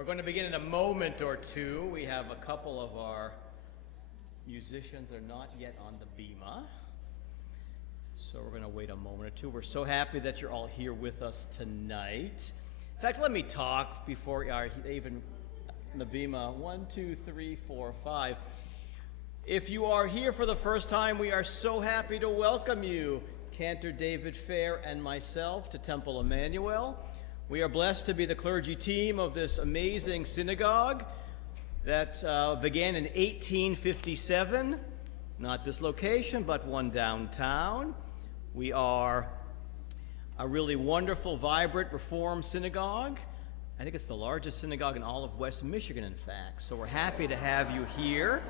We're going to begin in a moment or two. We have a couple of our musicians that are not yet on the bema. So we're going to wait a moment or two. We're so happy that you're all here with us tonight. In fact, let me talk before even the bema. 1, 2, 3, 4, 5. If you are here for the first time, we are so happy to welcome you, Cantor David Fair and myself, to Temple Emanuel. We are blessed to be the clergy team of this amazing synagogue that began in 1857. Not this location, but one downtown. We are a really wonderful, vibrant, Reformed synagogue. I think it's the largest synagogue in all of West Michigan, in fact. So we're happy to have you here.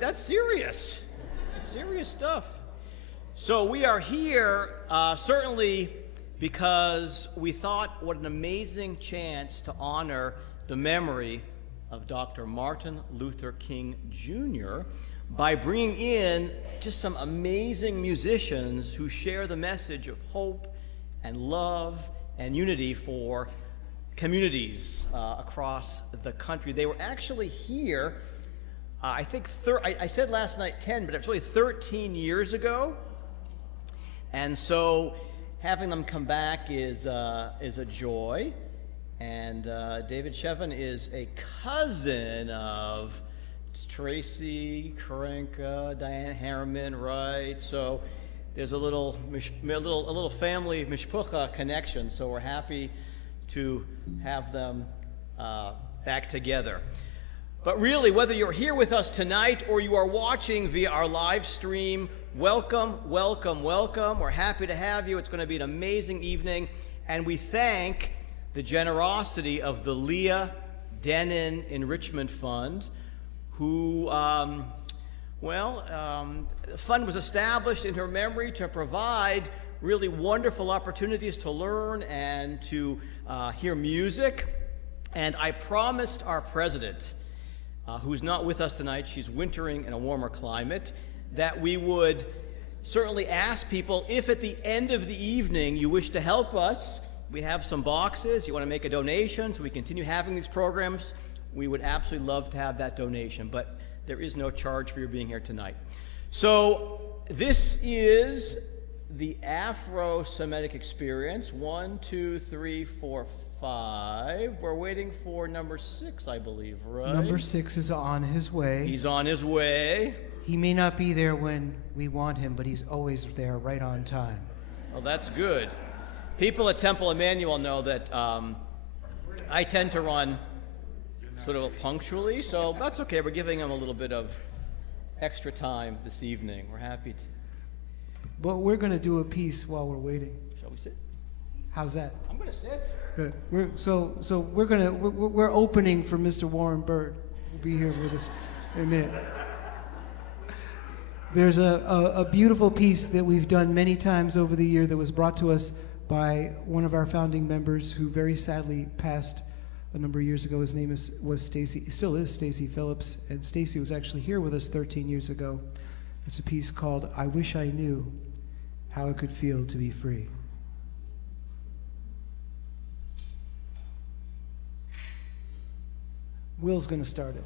That's serious. That's serious stuff. So we are here certainly because we thought what an amazing chance to honor the memory of Dr. Martin Luther King Jr. by bringing in just some amazing musicians who share the message of hope and love and unity for communities across the country. They were actually here, I think, I said last night 10, but it's really 13 years ago. And so having them come back is a joy. And David Shevin is a cousin of Tracy, Karenka, Diane Harriman, right? So there's a little family mishpucha connection. So we're happy to have them back together. But really, whether you're here with us tonight or you are watching via our live stream, welcome, welcome, welcome. We're happy to have you. It's going to be an amazing evening. And we thank the generosity of the Leah Denon Enrichment Fund, who, the fund was established in her memory to provide really wonderful opportunities to learn and to hear music. And I promised our president, who's not with us tonight, she's wintering in a warmer climate, that we would certainly ask people if at the end of the evening you wish to help us. We have some boxes. You want to make a donation so we continue having these programs. We would absolutely love to have that donation, but there is no charge for your being here tonight. So this is the Afro-Semitic experience. 1, 2, 3, 4, 5. We're waiting for number 6, I believe, right? Number 6 is on his way. He's on his way. He may not be there when we want him, but he's always there right on time. Well, that's good. People at Temple Emanuel know that I tend to run sort of punctually, so that's okay. We're giving him a little bit of extra time this evening. We're happy to. But we're going to do a piece while we're waiting. Shall we sit? How's that? I'm going to sit. Good. We're opening for Mr. Warren Bird. He'll be here with us in a minute. There's a beautiful piece that we've done many times over the year that was brought to us by one of our founding members who very sadly passed a number of years ago. His name was Stacy, still is Stacy Phillips, and Stacy was actually here with us 13 years ago. It's a piece called I Wish I Knew How It Could Feel to Be Free. Will's going to start it.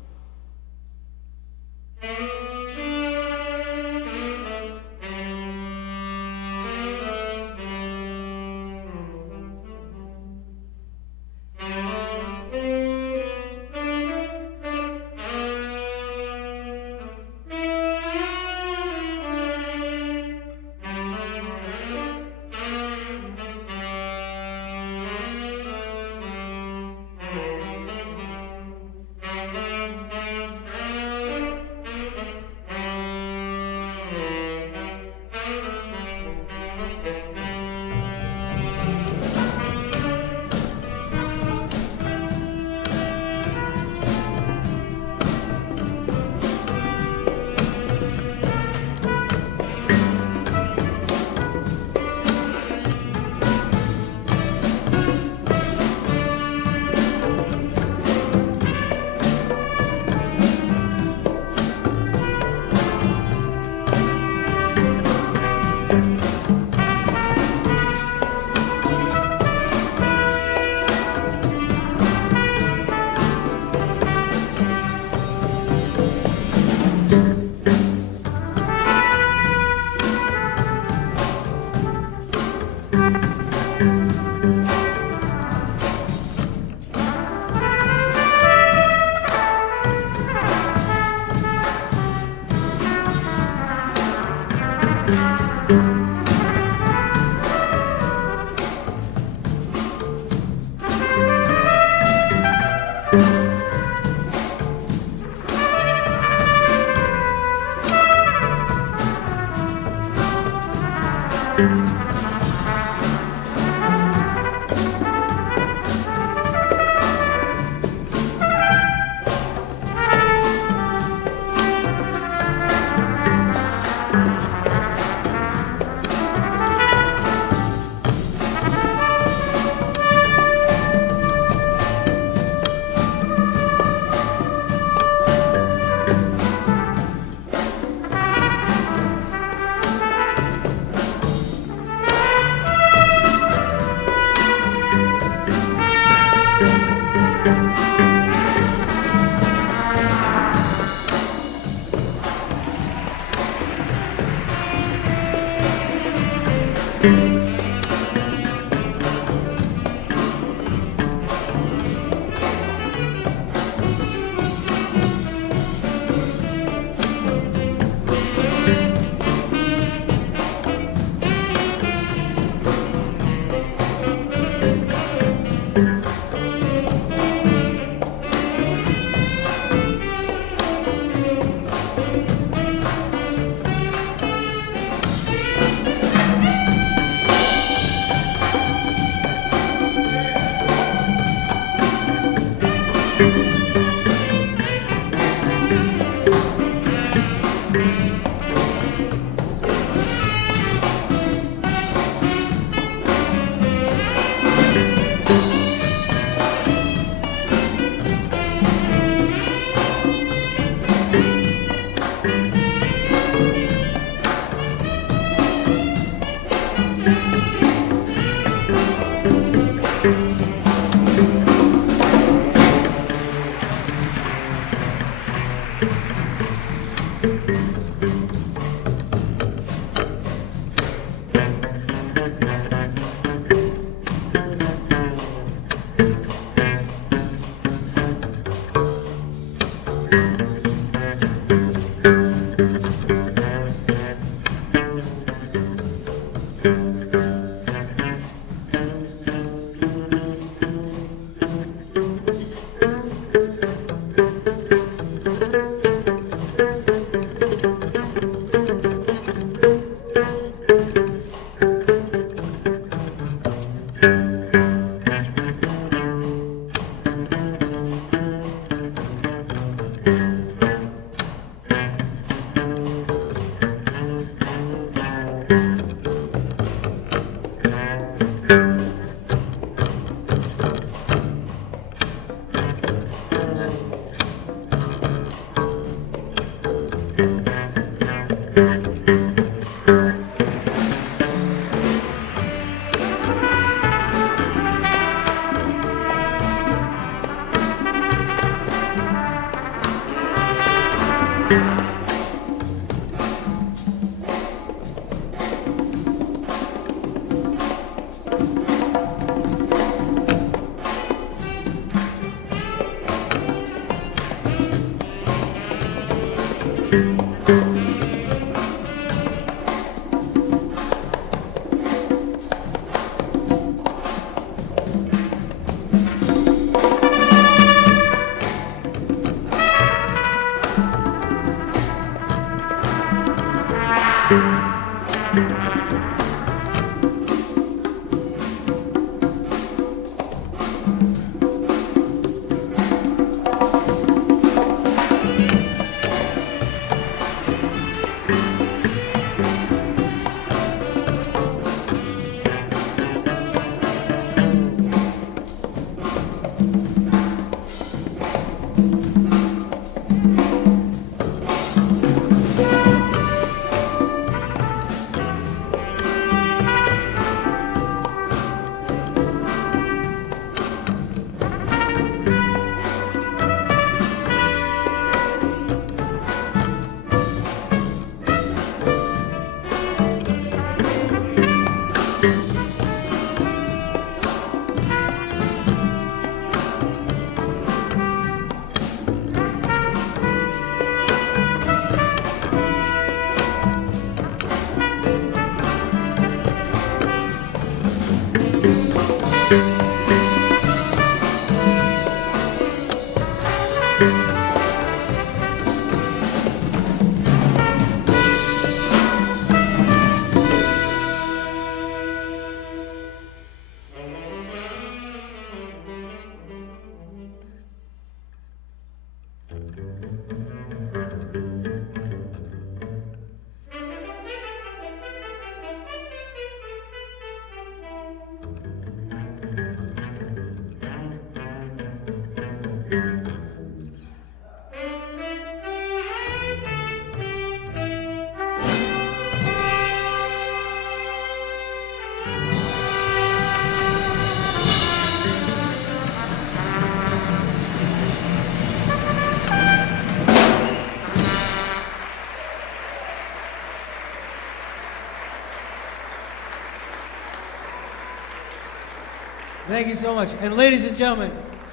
Thank you so much. And ladies and gentlemen,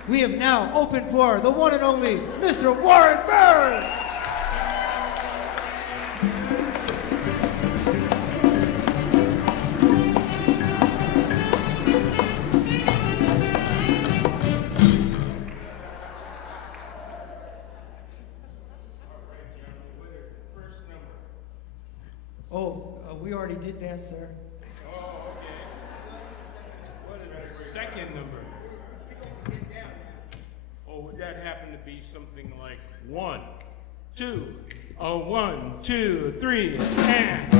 we have now opened for the one and only Mr. Warren Bird. We already did that, sir. Oh, okay. What is the second number? Oh, would that happen to be something like 1, 2, 1, 2, 3, and...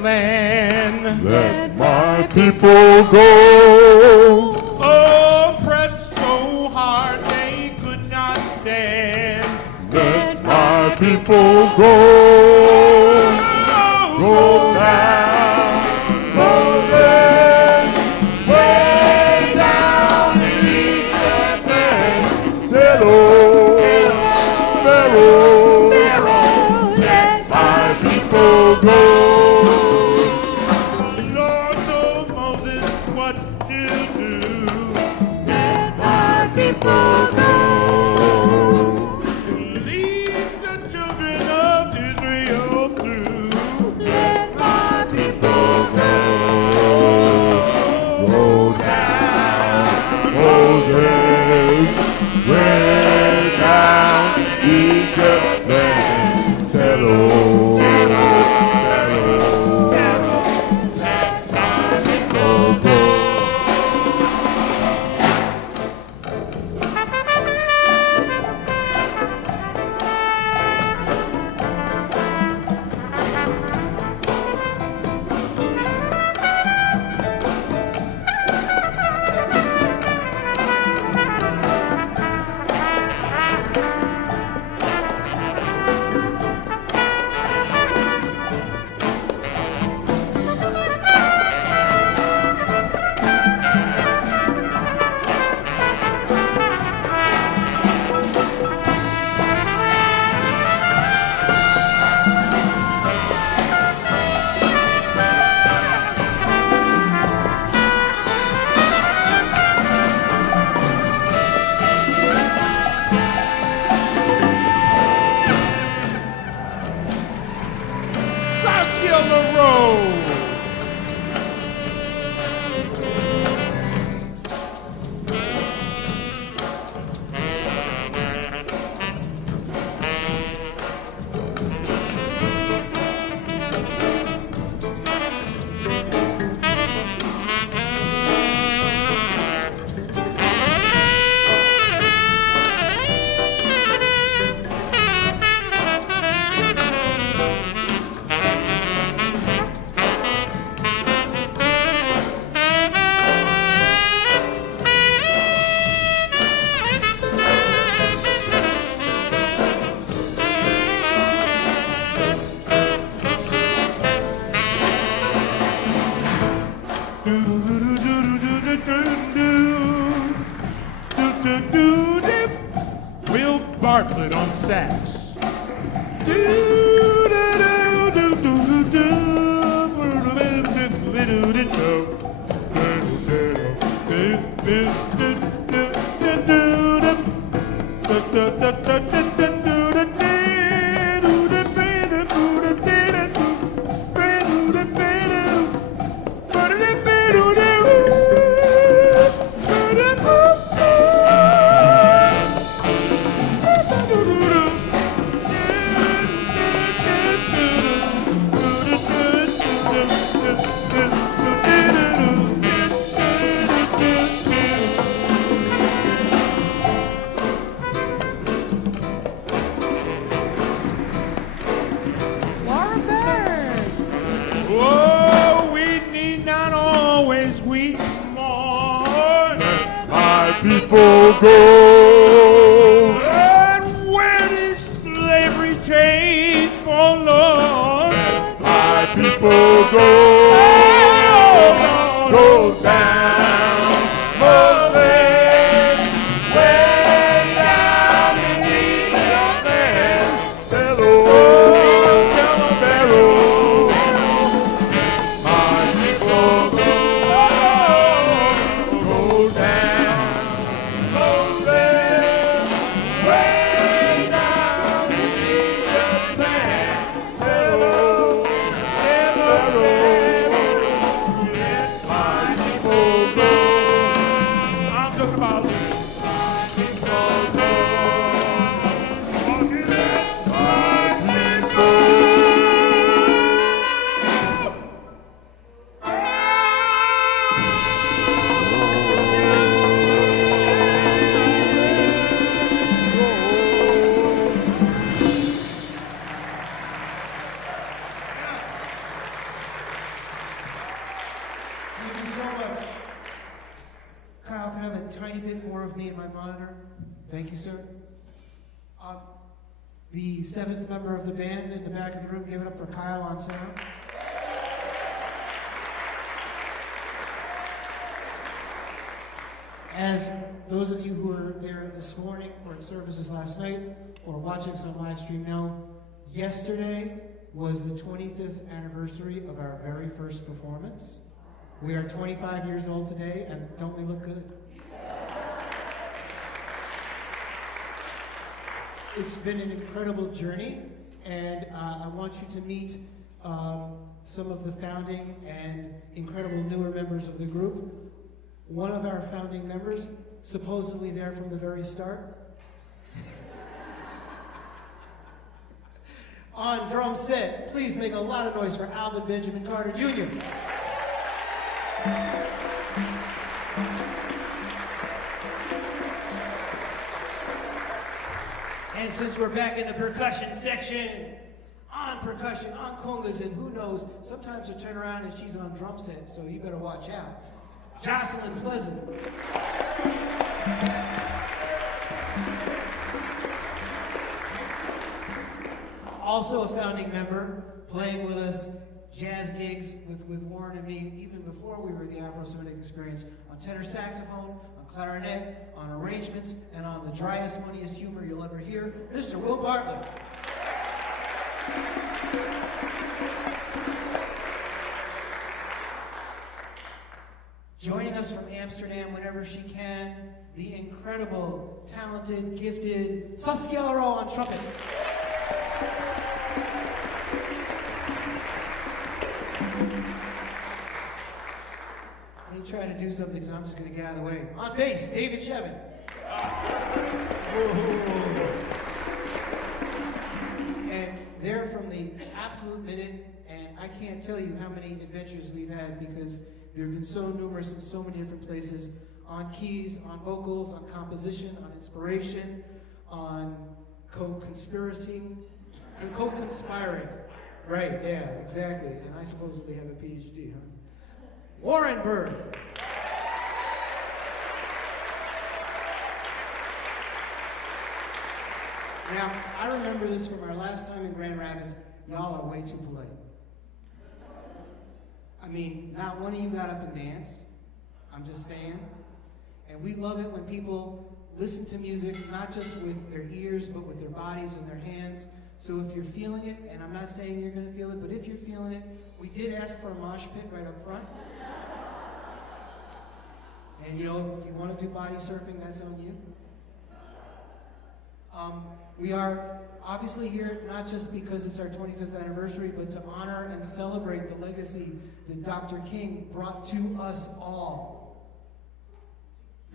Land. Let my people go. Oh, pressed so hard they could not stand. Let my people go. Go down, Moses, way down in Egypt and tell Pharaoh, let my people go. go? And where did slavery change for Lord? My people go. Go down, Moses, way down in Egypt land. Tell Pharaoh, my people go. Go down, Moses, way down in Egypt land. Tell Pharaoh, my people go. I'm talking about My people go. My people. Thank you so much. Kyle, can I have a tiny bit more of me in my monitor? Thank you, sir. The seventh member of the band in the back of the room, give it up for Kyle on sound. As those of you who were there this morning or at services last night or watching us on live stream know, yesterday was the 25th anniversary of our very first performance. We are 25 years old today, and don't we look good? It's been an incredible journey, and I want you to meet some of the founding and incredible newer members of the group. One of our founding members, supposedly there from the very start. On drum set, please make a lot of noise for Alvin Benjamin Carter Jr. And since we're back in the percussion section, on percussion, on congas, and who knows, sometimes you turn around and she's on drum set, so you better watch out. Jocelyn Pleasant. Also a founding member, playing with us jazz gigs with Warren and me, even before we were the Afro-Semitic Experience, on tenor saxophone, on clarinet, on arrangements, and on the driest, funniest humor you'll ever hear, Mr. Will Bartlett. Joining us from Amsterdam whenever she can, the incredible, talented, gifted Saskia Aro on trumpet. Let me try to do something, so I'm just going to get out of the way. On bass, David Shevin. And they're from the absolute minute, and I can't tell you how many adventures we've had because they've been so numerous in so many different places, on keys, on vocals, on composition, on inspiration, on co-conspiring. Right, yeah, exactly. And I supposedly have a PhD, huh? Warren Bird. Now, I remember this from our last time in Grand Rapids. Y'all are way too polite. I mean, not one of you got up and danced. I'm just saying. And we love it when people listen to music, not just with their ears, but with their bodies and their hands. So if you're feeling it, and I'm not saying you're going to feel it, but if you're feeling it, we did ask for a mosh pit right up front. And you know, if you want to do body surfing, that's on you. We are obviously here not just because it's our 25th anniversary, but to honor and celebrate the legacy that Dr. King brought to us all.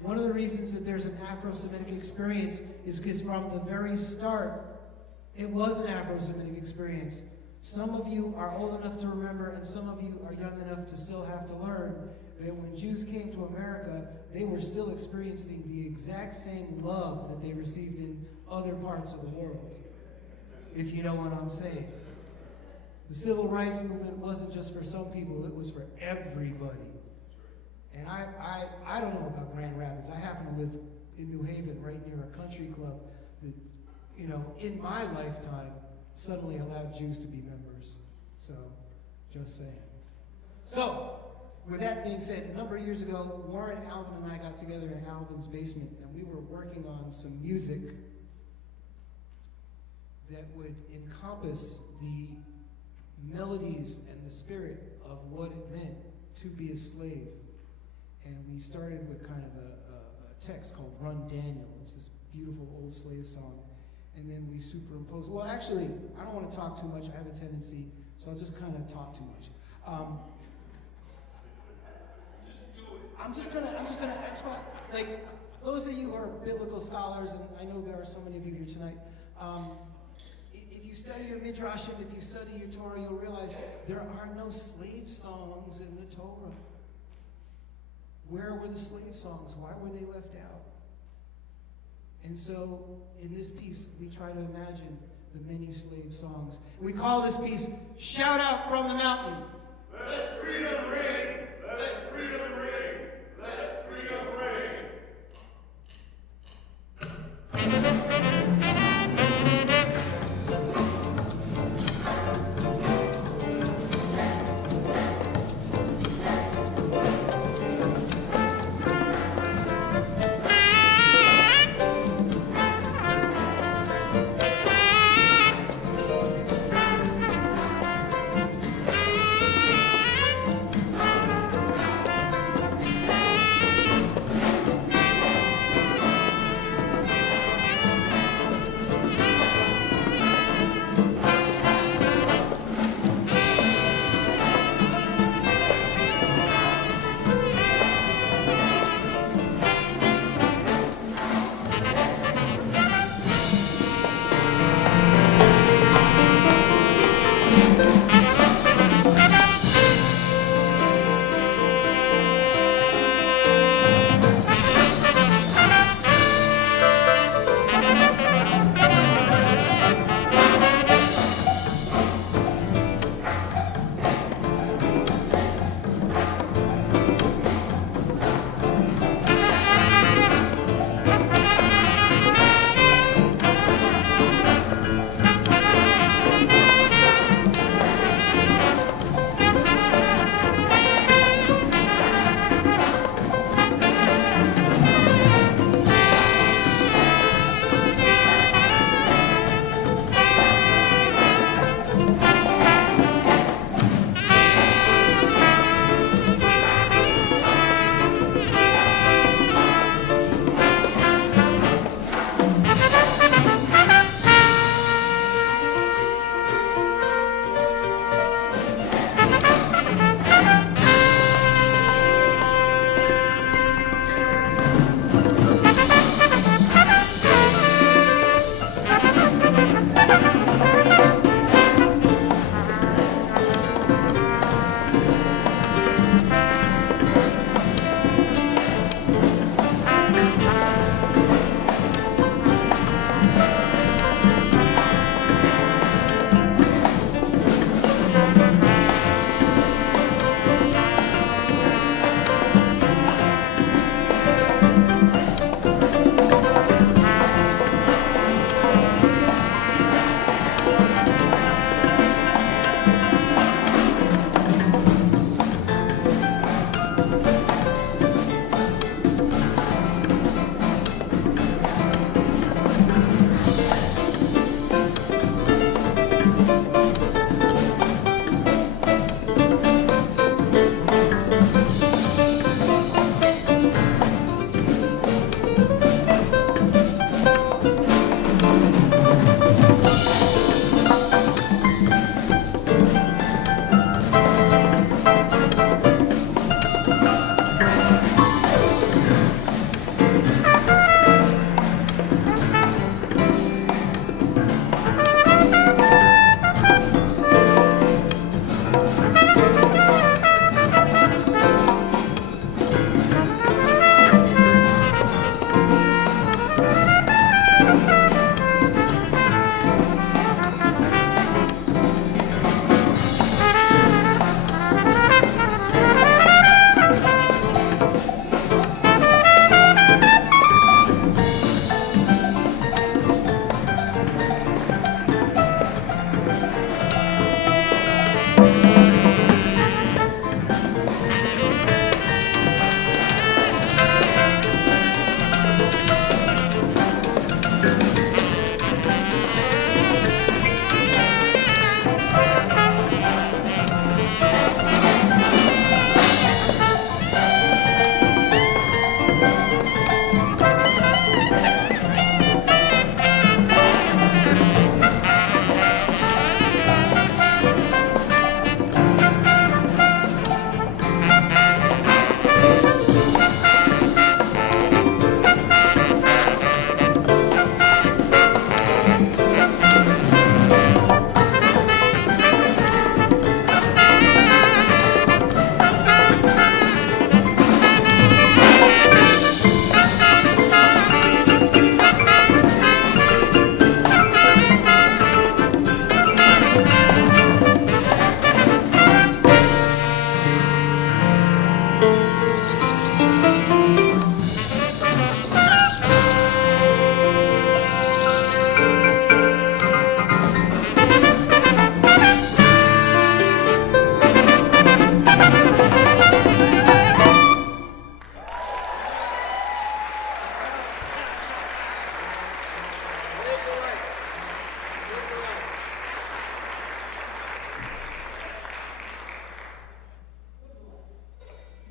One of the reasons that there's an Afro-Semitic experience is because from the very start, it was an Afro-Semitic experience. Some of you are old enough to remember, and some of you are young enough to still have to learn that when Jews came to America, they were still experiencing the exact same love that they received in other parts of the world, if you know what I'm saying. The civil rights movement wasn't just for some people, it was for everybody. And I don't know about Grand Rapids. I happen to live in New Haven, right near a country club, that, you know, in my lifetime, suddenly allowed Jews to be members. So, just saying. So, with that being said, a number of years ago, Warren, Alvin, and I got together in Alvin's basement, and we were working on some music that would encompass the melodies and the spirit of what it meant to be a slave. And we started with kind of a text called Run Daniel. It's this beautiful old slave song. And then we superimposed, well, actually, I don't want to talk too much. I have a tendency, so I'll just kind of talk too much. Just do it. I just want, like, those of you who are biblical scholars, and I know there are so many of you here tonight, if you study your Midrash and if you study your Torah, you'll realize there are no slave songs in the Torah. Where were the slave songs? Why were they left out? And so, in this piece, we try to imagine the many slave songs. We call this piece, Shout Out from the Mountain. Let freedom ring! Let freedom ring! Let freedom ring!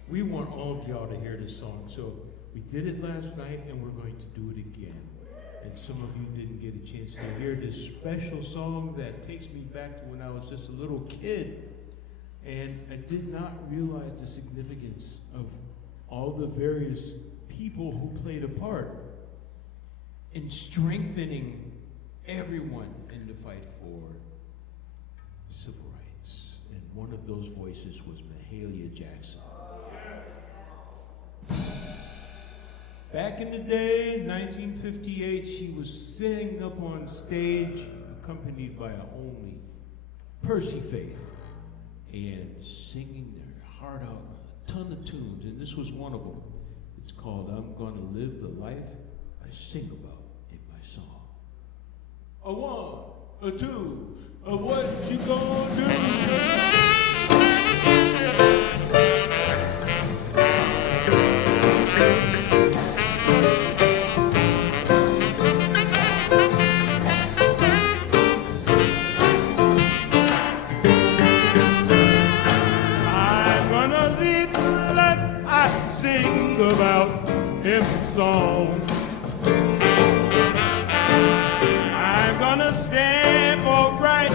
We want all of y'all to hear this song. So we did it last night and we're going to do it again. And some of you didn't get a chance to hear this special song that takes me back to when I was just a little kid. And I did not realize the significance of all the various people who played a part in strengthening everyone in the fight for civil rights. And one of those voices was Mahalia Jackson. Back in the day, 1958, she was sitting up on stage, accompanied by her only Percy Faith, and singing their heart out, a ton of tunes, and this was one of them. It's called "I'm Gonna Live the Life I Sing About" in my song. A one, a two, a what you gonna do? About every song. I'm gonna stand for right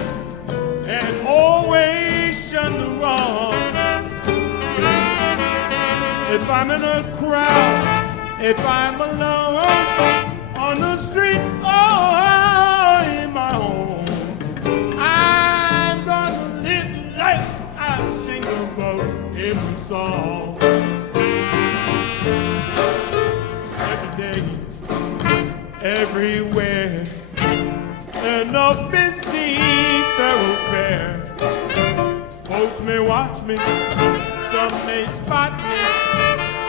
and always shun the wrong. If I'm in a crowd, if I'm alone, on the street or in my home, I'm gonna live life I sing about every song. Everywhere, and a busy thoroughfare. Folks may watch me, some may spot me,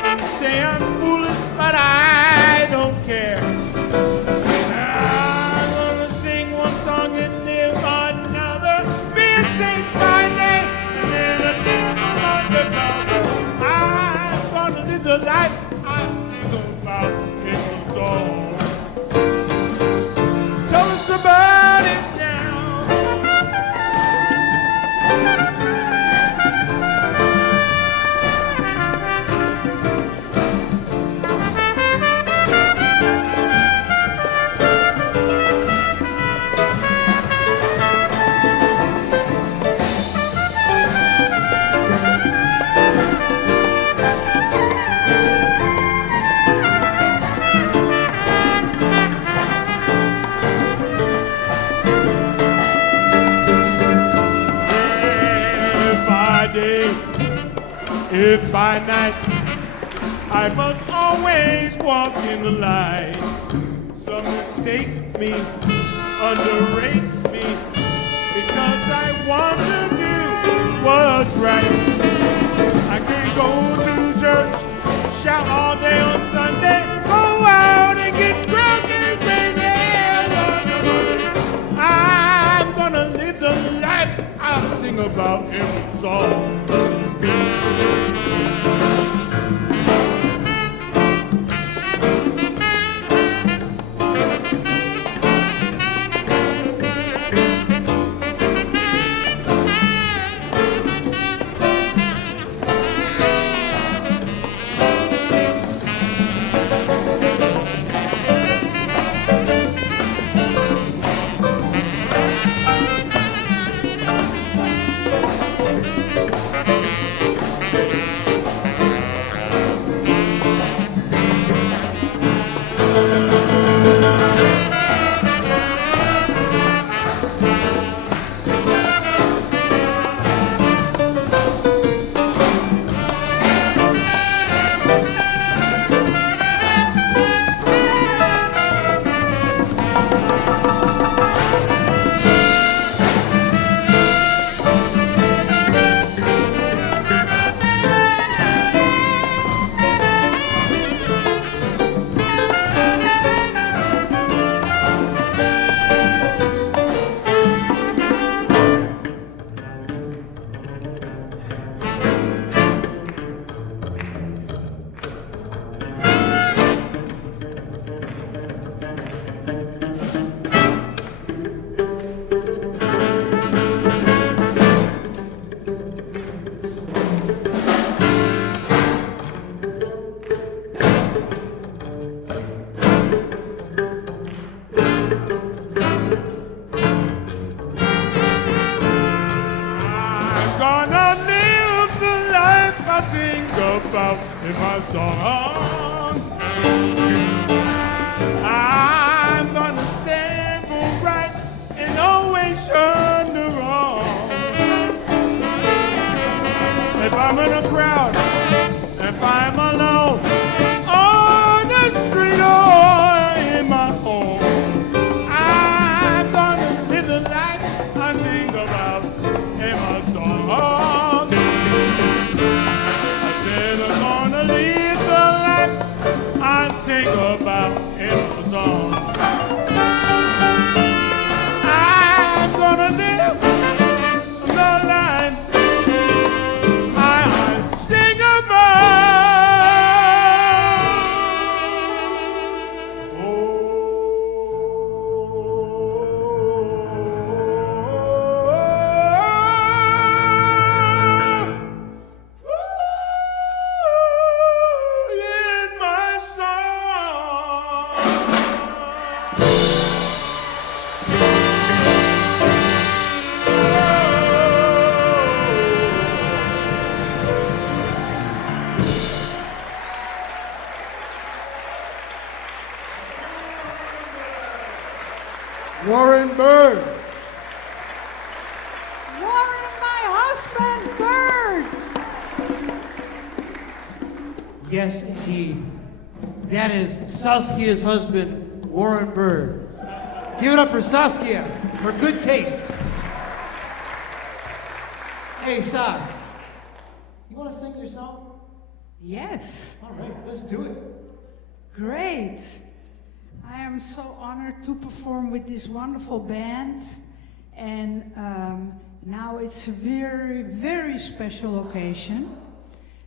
and say I'm foolish, but I don't care. I'm gonna sing one song and live another, be a saint by day, and then a different undercover. I'm gonna live the life I sing about in the song. Tell us about it now. If by night I must always walk in the light, some mistake me, underrate me, because I want to do what's right. I can't go to church, shout all day on Sunday, go out and get drunk and crazy. I'm gonna live the life I sing about in the song. In my song, I'm gonna stand for right and always shun the wrong. If I'm in a crowd, if I'm alone, on the street or in my home, I'm gonna live the life I sing about in my song. Live the life I sing about in the song. I'm gonna live the life I sing about. Warren Bird. Warren, my husband, Bird. Yes, indeed. That is Saskia's husband, Warren Bird. Give it up for Saskia, for good taste. Hey, Sas, you want to sing your song? Yes, All right, let's do it. great. I am so honored to perform with this wonderful band. And now it's a very, very special occasion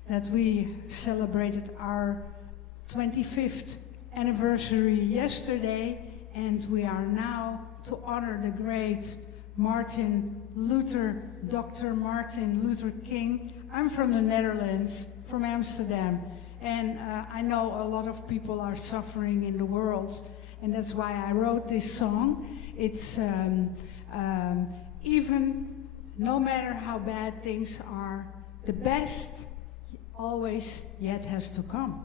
that we celebrated our 25th anniversary yesterday, and we are now to honor the great Dr. Martin Luther King. I'm from the Netherlands, from Amsterdam, and I know a lot of people are suffering in the world, and that's why I wrote this song. It's even no matter how bad things are, the best always yet has to come.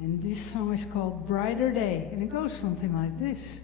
And this song is called Brighter Day, and it goes something like this.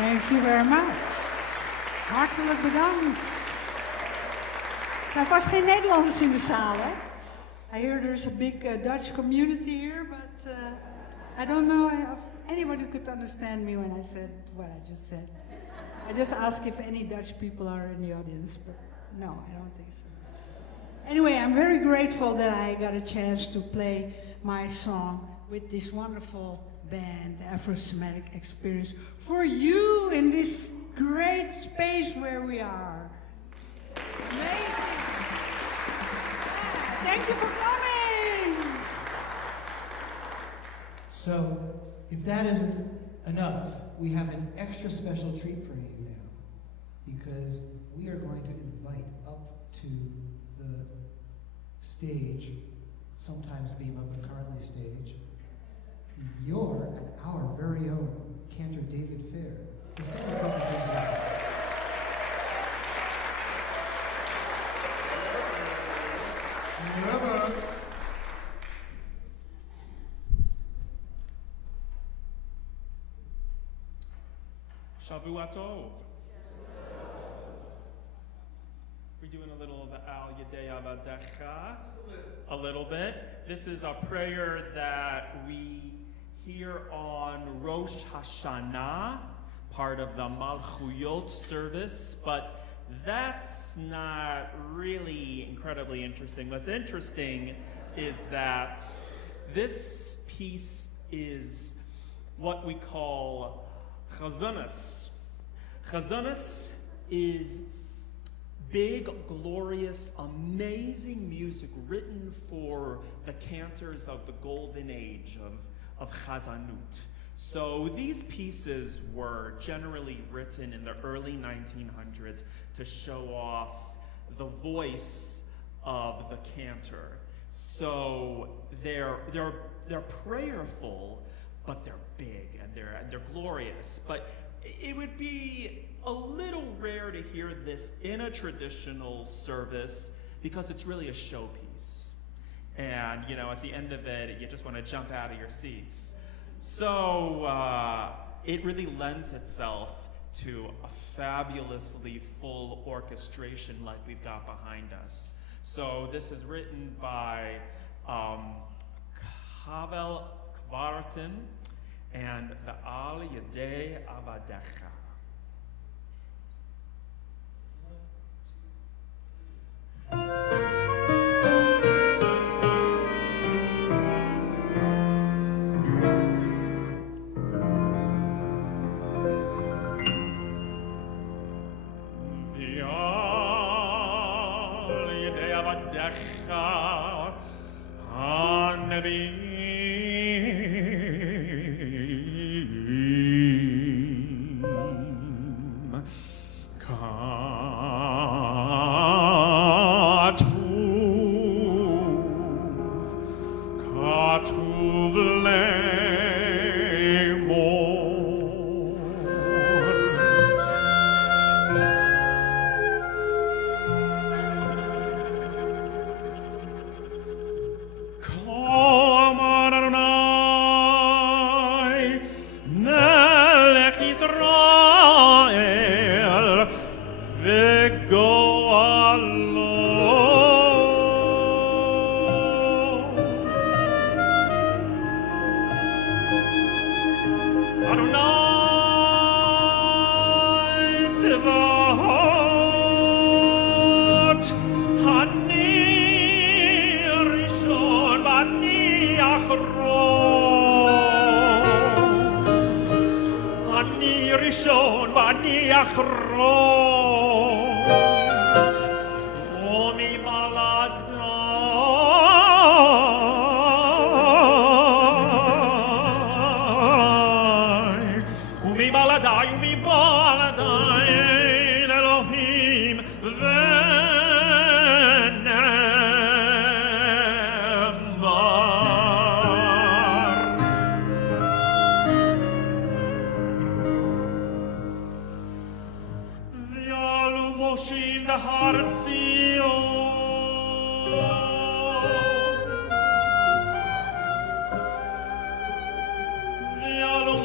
Thank you very much. Hartelijk bedankt. Er zijn vast geen Nederlanders in de zaal, hè? I hear there's a big Dutch community here, but I don't know if anybody could understand me when I said what I just said. I just asked if any Dutch people are in the audience, but no, I don't think so. Anyway, I'm very grateful that I got a chance to play my song with this wonderful band, the Afro-Semitic Experience, for you in this great space where we are. Amazing. Yeah, thank you for coming. So, if that isn't enough, we have an extra special treat for you now, because we are going to invite up to the stage, sometimes Bima, but currently stage, your and our very own cantor David Fair to sing a couple things with us. Shavua Tov. We're doing a little of Al Yadei Avadecha. A little bit. This is a prayer that we hear on Rosh Hashanah, part of the Malchuyot service, but that's not really incredibly interesting. What's interesting is that this piece is what we call chazanas. Chazanas is big, glorious, amazing music written for the cantors of the golden age of Chazanut. So these pieces were generally written in the early 1900s to show off the voice of the cantor. So they're prayerful, but they're big and they're glorious. But it would be a little rare to hear this in a traditional service because it's really a showpiece. And you know, at the end of it, you just want to jump out of your seats. So it really lends itself to a fabulously full orchestration like we've got behind us. So this is written by Havel Kvartin and the Al Yadei Avadecha.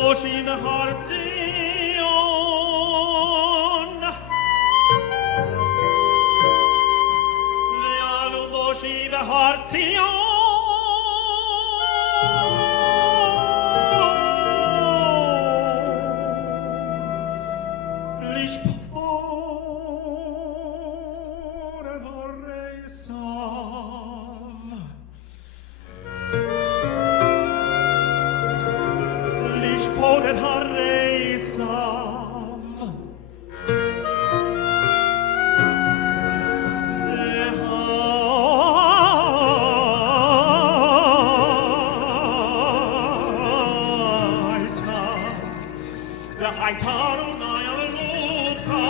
Boshim Hartion. Ve'alu Boshim Hartion. Lishpor Varesav. Lishpor Varesav. The Haitaru Nayaluka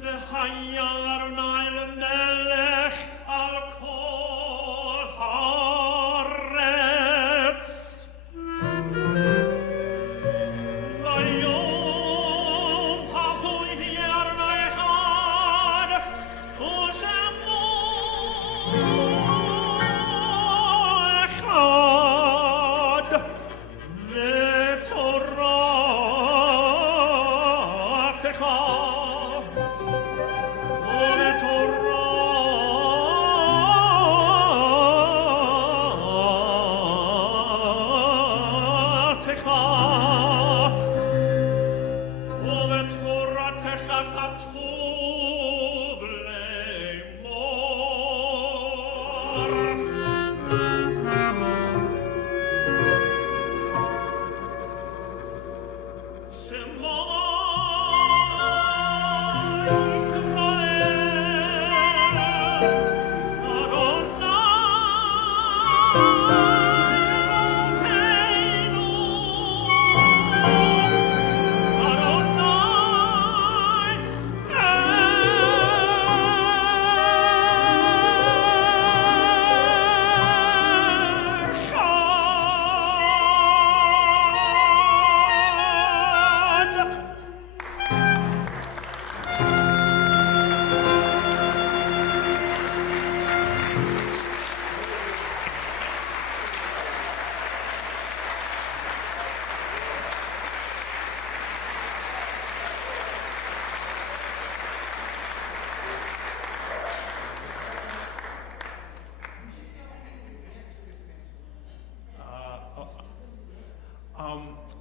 The Hayaru Nail Melech Al Kol Haaretz. Vayom Hahui Yarna Echad Ushemo Echad V'Toratecha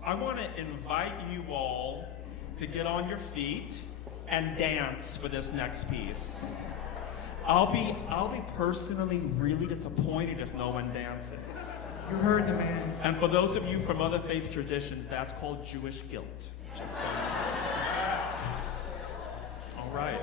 I want to invite you all to get on your feet and dance for this next piece. I'll be personally really disappointed if no one dances. You heard the man. And for those of you from other faith traditions, that's called Jewish guilt. Just so you know. All right.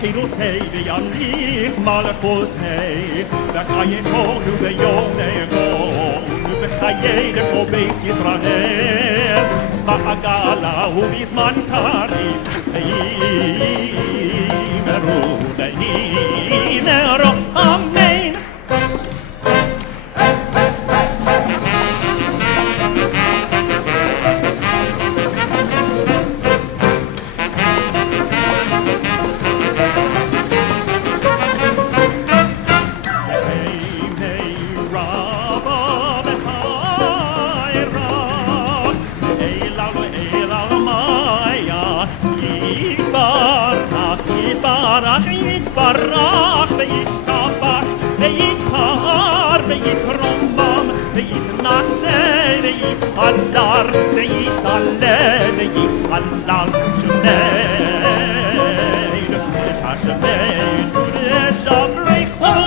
חילותי וימליך מלכותי וחייתנו ביומנו וחיי לכל בית ישראל בעגלה ובזמן קריב ואימרו ואימרו אמן יתברך וישתבח ויתפאר ויתרומם ויתנשא ויתהדר ויתעלה ויתהלל שמינו ותשמינו לשבחו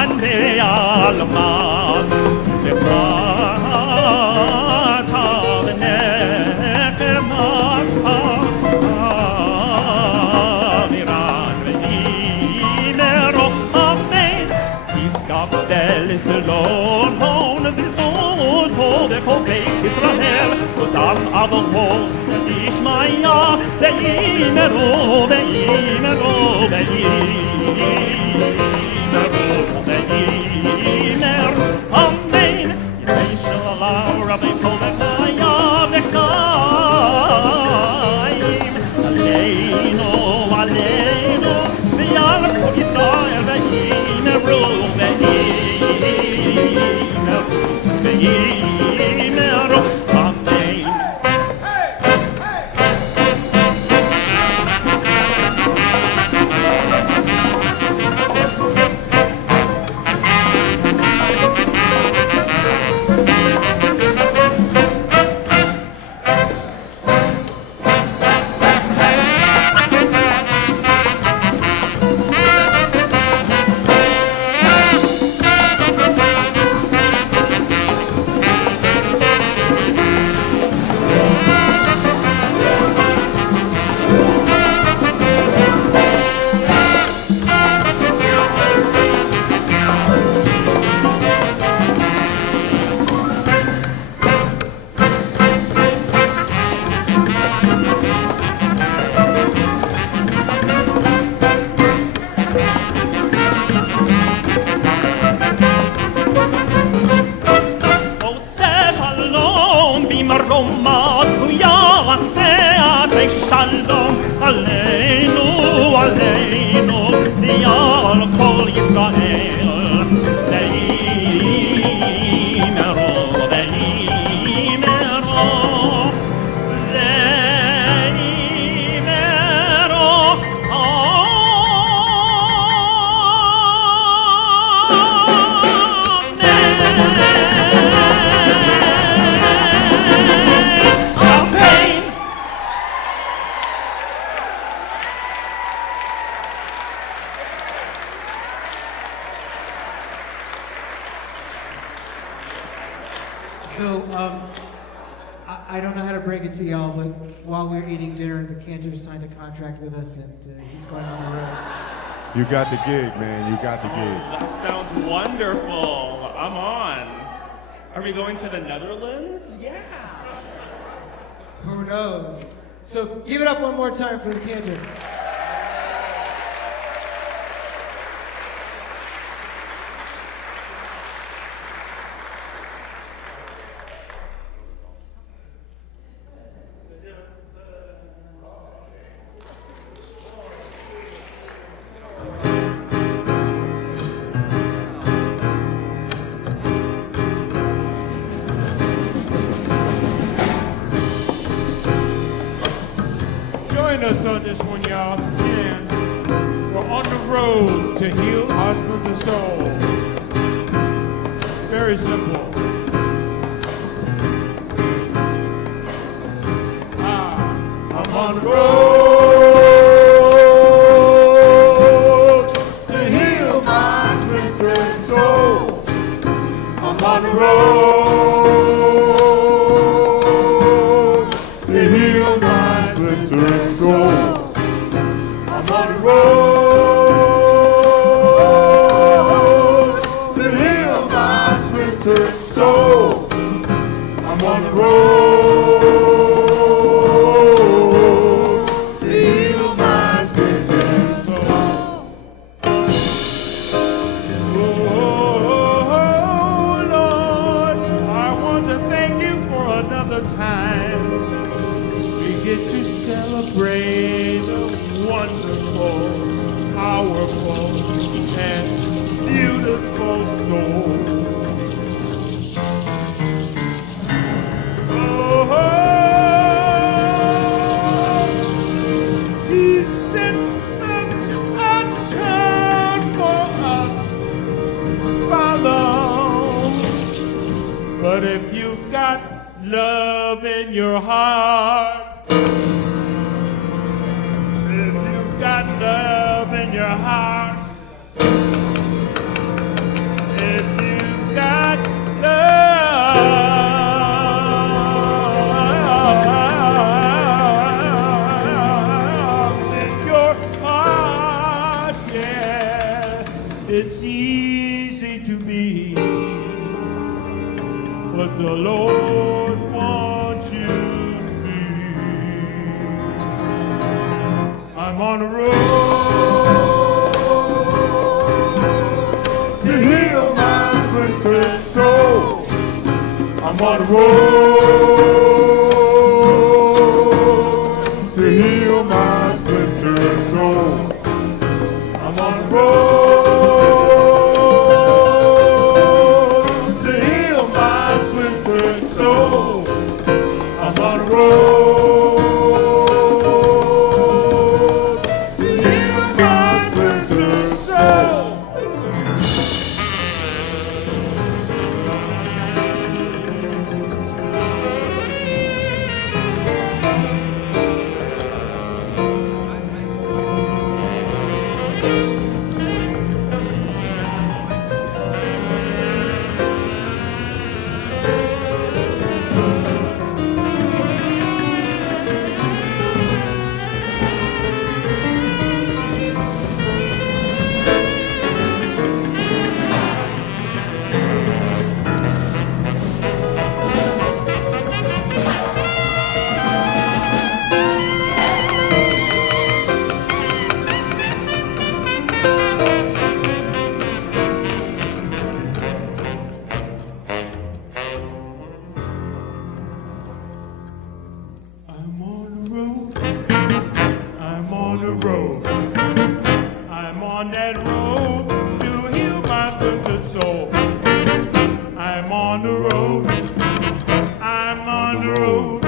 ane alma de mata de ne mata miran venero amen ik gab del zlon hon de to de kobe Israel und am adon ich maya de inero de inero de amen inshallah rabbi kolakaya de kaim aleino aleino de yar Israel de inero de inero amen. Aleinu, aleinu, dial kol Yisrael, ve'imero, ve'imero, ve'imero, amen. So, I don't know how to break it to y'all, but while we were eating dinner, the cantor signed a contract with us, and he's going on the road. You got the gig, man. You got the gig. That sounds wonderful. I'm on. Are we going to the Netherlands? Yeah. Who knows? So, give it up one more time for the cantor. Join us on this one, y'all. Yeah. We're on the road to heal husbands and soul. Very simple. I'm on the road to heal my splintered soul. I'm on the road to heal my splintered soul. I'm on the road to heal my splintered soul. I'm on the road to heal my splintered soul. Oh, Lord, I want to thank you for another time. We get to celebrate a wonderful, powerful, and beautiful soul. Oh, He sent such a child for us to follow. But if you've got love in your heart, if you've got love in your heart, It's easy to be what the Lord wants you to be. I'm on the road to heal my splintered soul. I'm on the road to heal my splintered soul. I'm on the road to heal my splintered soul. I'm on the road to heal my splintered soul. I'm on the road. I'm on the road. I'm on that road to heal my splintered soul. I'm on the road. I'm on the road.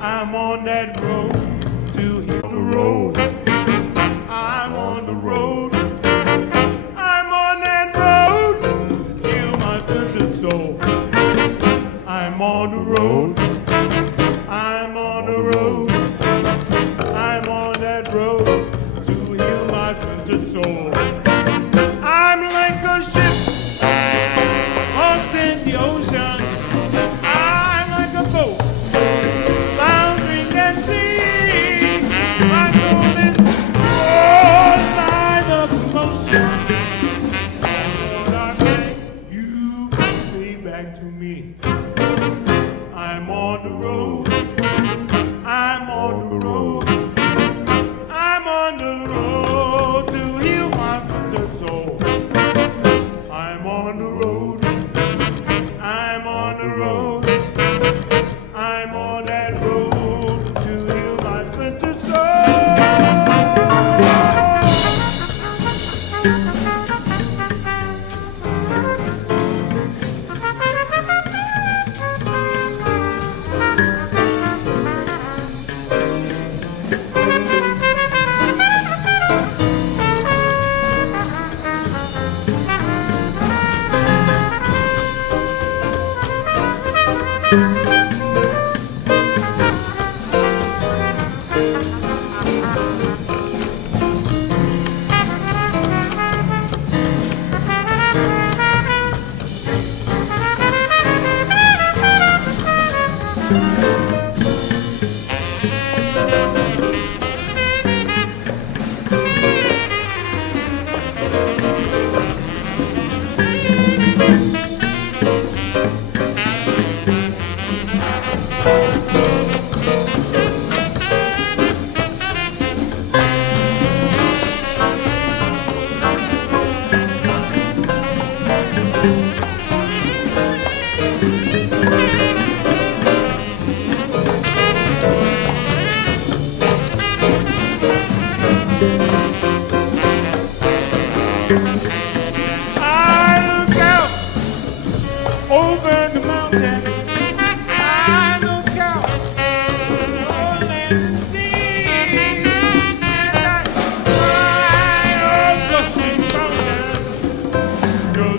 I'm on that road to heal the road. I'm on the road. I'm on that road to heal my splintered soul. I'm on the road. I'm on the road. I'm on that road to heal my splintered soul. I'm like a ship lost in the ocean. I'm like a boat floundering at sea. My soul is torn by the commotion. Lord, I beg you, bring me back to me. I'm on the road. I'm on the road. I'm on the road to heal my splintered soul. I'm on the road. I'm on the road. I'm on that road to heal my splintered soul.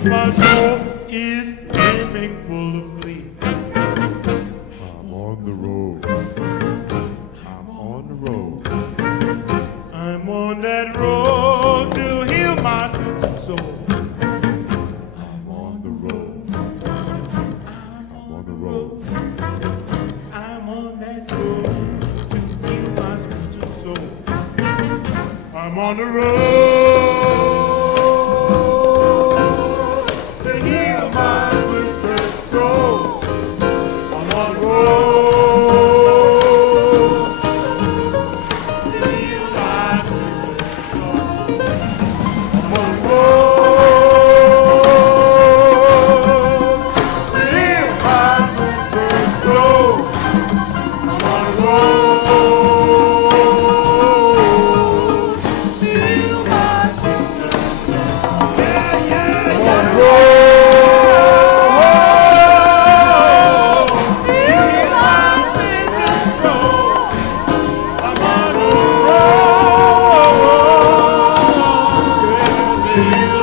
My soul is brimming full of glee. I'm on the road. I'm on the road. I'm on that road to heal my splintered soul. I'm on the road. I'm on the road. I'm on that road to heal my splintered soul. I'm on the road.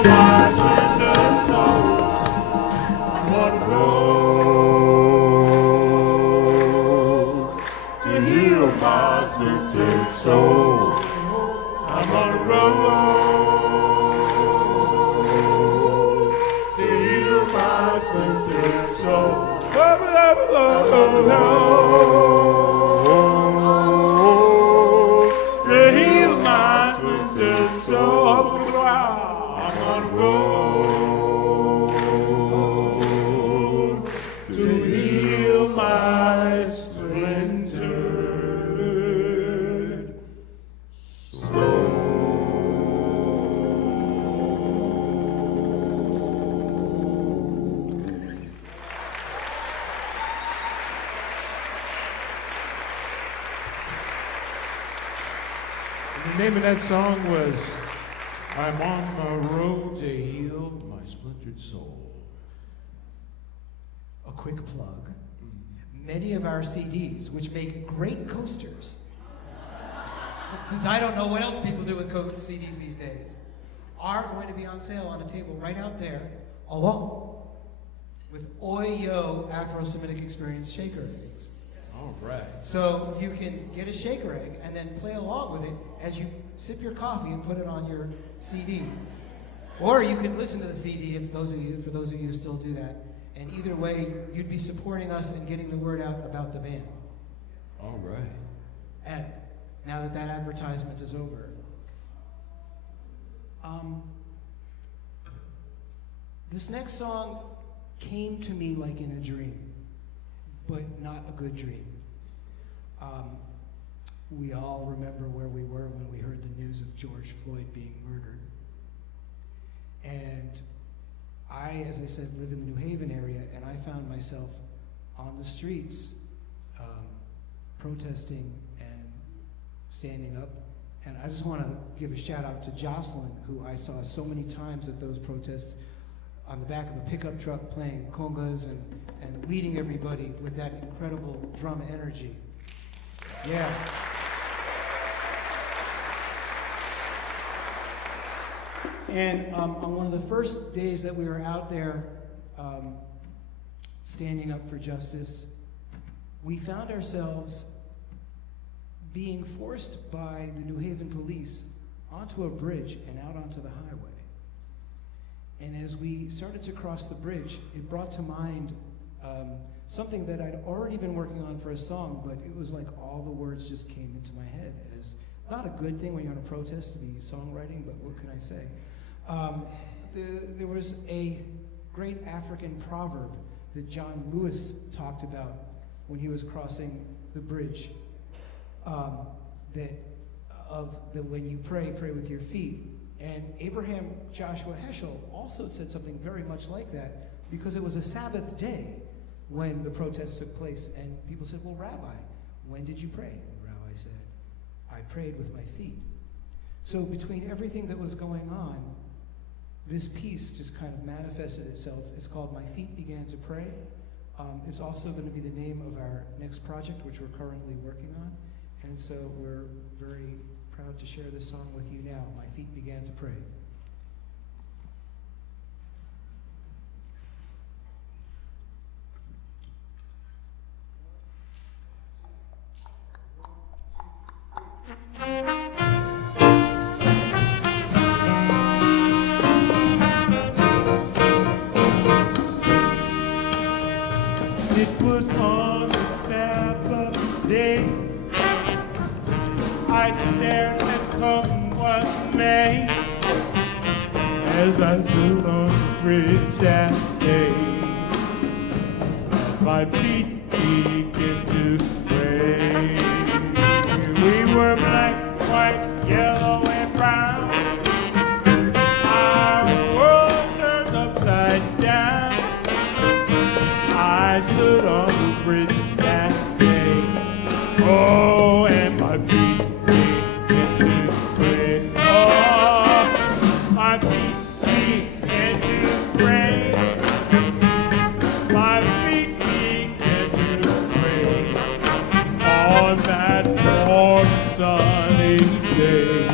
my splintered soul. I'm on the road to heal my splintered soul. I'm on the road to heal my splintered soul. To heal my splintered soul. I'm on the road to heal my splintered soul. The name of that song was I'm on the road to heal my splintered soul. A quick plug. Many of our CDs, which make great coasters, since I don't know what else people do with CDs these days, are going to be on sale on a table right out there, along with Oyo Afro-Semitic Experience shaker eggs. All right. So you can get a shaker egg and then play along with it as you sip your coffee and put it on your CD. Or you can listen to the CD for those of you who still do that. And either way, you'd be supporting us and getting the word out about the band. All right. And now that that advertisement is over, this next song came to me like in a dream, but not a good dream. We all remember where we were when we heard the news of George Floyd being murdered. And I, as I said, live in the New Haven area, and I found myself on the streets protesting and standing up. And I just want to give a shout out to Jocelyn, who I saw so many times at those protests on the back of a pickup truck playing congas and leading everybody with that incredible drum energy. Yeah. And on one of the first days that we were out there standing up for justice, we found ourselves being forced by the New Haven police onto a bridge and out onto the highway. And as we started to cross the bridge, it brought to mind something that I'd already been working on for a song, but it was like all the words just came into my head. As not a good thing when you're on a protest to be songwriting, but what can I say? There was a great African proverb that John Lewis talked about when he was crossing the bridge, that when you pray, pray with your feet. And Abraham Joshua Heschel also said something very much like that, because it was a Sabbath day when the protest took place, and people said, well, Rabbi, when did you pray? And the rabbi said, I prayed with my feet. So between everything that was going on, this piece just kind of manifested itself. It's called My Feet Began to Pray. It's also going to be the name of our next project, which we're currently working on. And so we're very proud to share this song with you now. My Feet Began to Pray. It was on the Sabbath day. I stared and come what may, as I stood on the bridge that day. My feet began to sway. We were black, white, yellow, and brown. Our world turned upside down. I stood on the bridge that day. Oh, and my feet began to pray. Oh, my feet began to pray. My feet began to pray on that warm sunny day.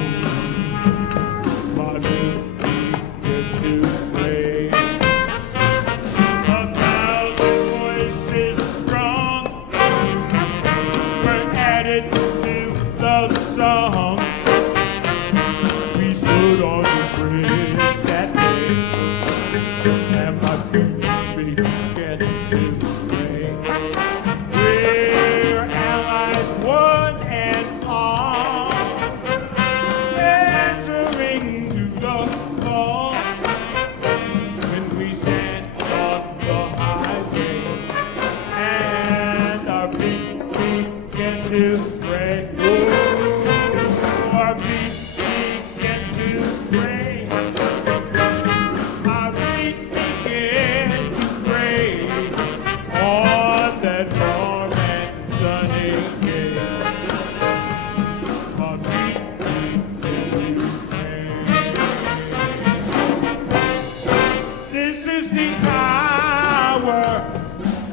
the hour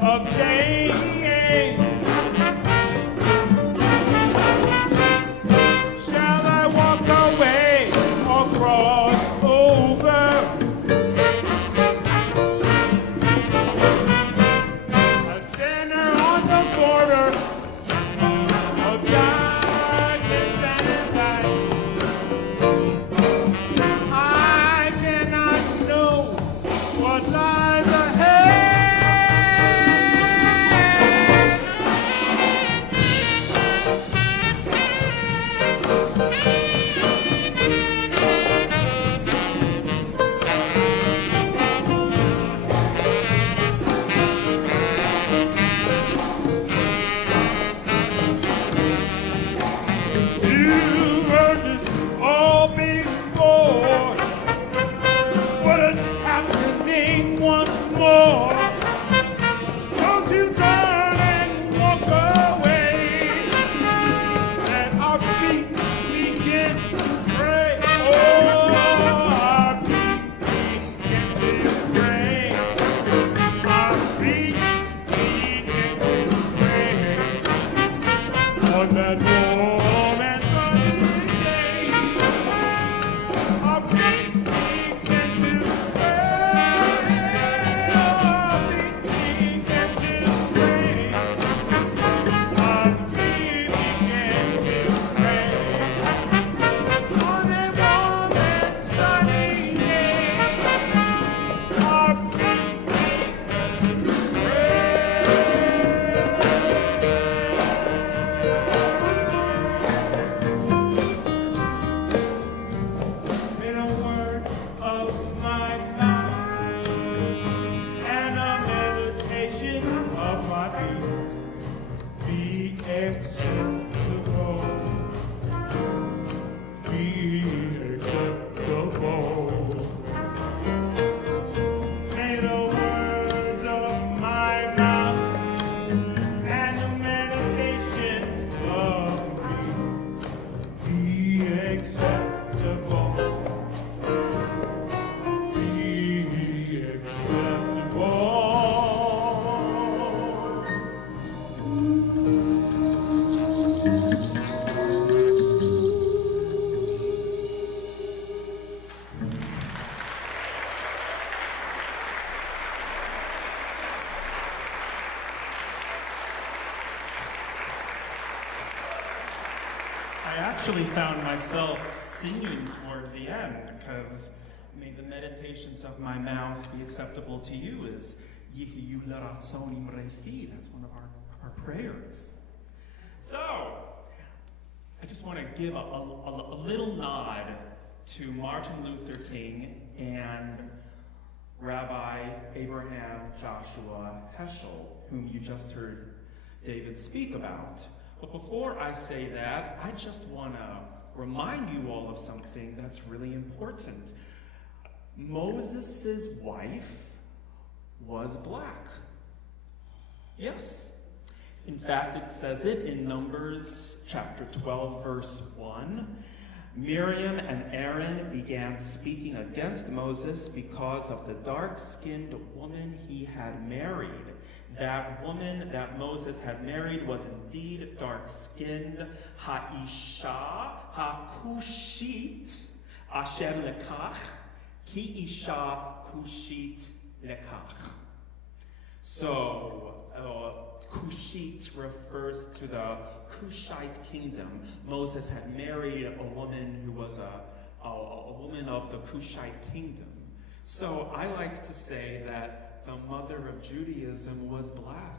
of change. Shall I walk away or cross over? A sinner on the border of darkness and light. I cannot know what lies ahead. You've heard this all before, but it's happening once more. Don't you turn and walk away. Let our feet begin to pray. Oh, our feet begin to pray. Our feet begin to pray. On that warm and sunny day, our feet begin to pray. Our feet begin to pray. Our feet begin to pray. On that warm and sunny day, our feet begin to in a word of my mouth and a meditation of my feet be acceptable, be acceptable. May the words of my mouth and the meditations of me be acceptable. Be acceptable. I actually found myself singing toward the end because may the meditations of my mouth be acceptable to you is Yihiyu L'Ratzonim Refi. That's one of our prayers. So, I just want to give a little nod to Martin Luther King and Rabbi Abraham Joshua Heschel, whom you just heard David speak about. But before I say that, I just want to remind you all of something that's really important. Moses' wife was black. Yes. In fact, it says it in Numbers chapter 12, verse 1. Miriam and Aaron began speaking against Moses because of the dark-skinned woman he had married. That woman that Moses had married was indeed dark-skinned, Ha'isha, Ha'kushit, Asher lekach, Ki Isha Kushit lekach. So, Kushit refers to the Kushite kingdom. Moses had married a woman who was a woman of the Kushite kingdom. So I like to say that the mother of Judaism was black.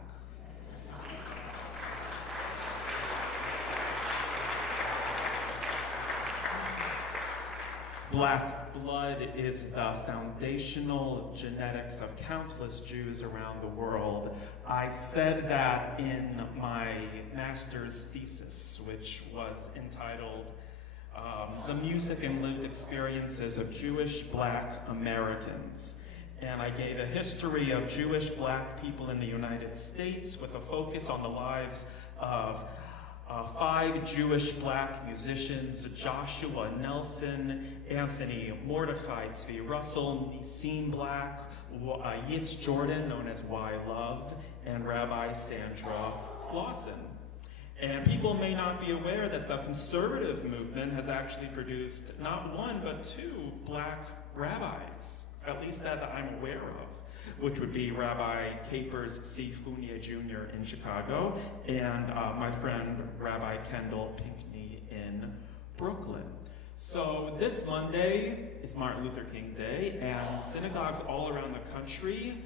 Black blood is the foundational genetics of countless Jews around the world. I said that in my master's thesis, which was entitled The Music and Lived Experiences of Jewish Black Americans. And I gave a history of Jewish black people in the United States with a focus on the lives of 5 Jewish black musicians, Joshua Nelson, Anthony Mordecai, Tzvi Russell, Nissim Black, Yitz Jordan, known as Y Love, and Rabbi Sandra Lawson. And people may not be aware that the conservative movement has actually produced not 1, but 2 black rabbis, at least that I'm aware of, which would be Rabbi Capers C. Fournier Jr. in Chicago and my friend Rabbi Kendall Pinckney in Brooklyn. So this Monday is Martin Luther King Day, and synagogues all around the country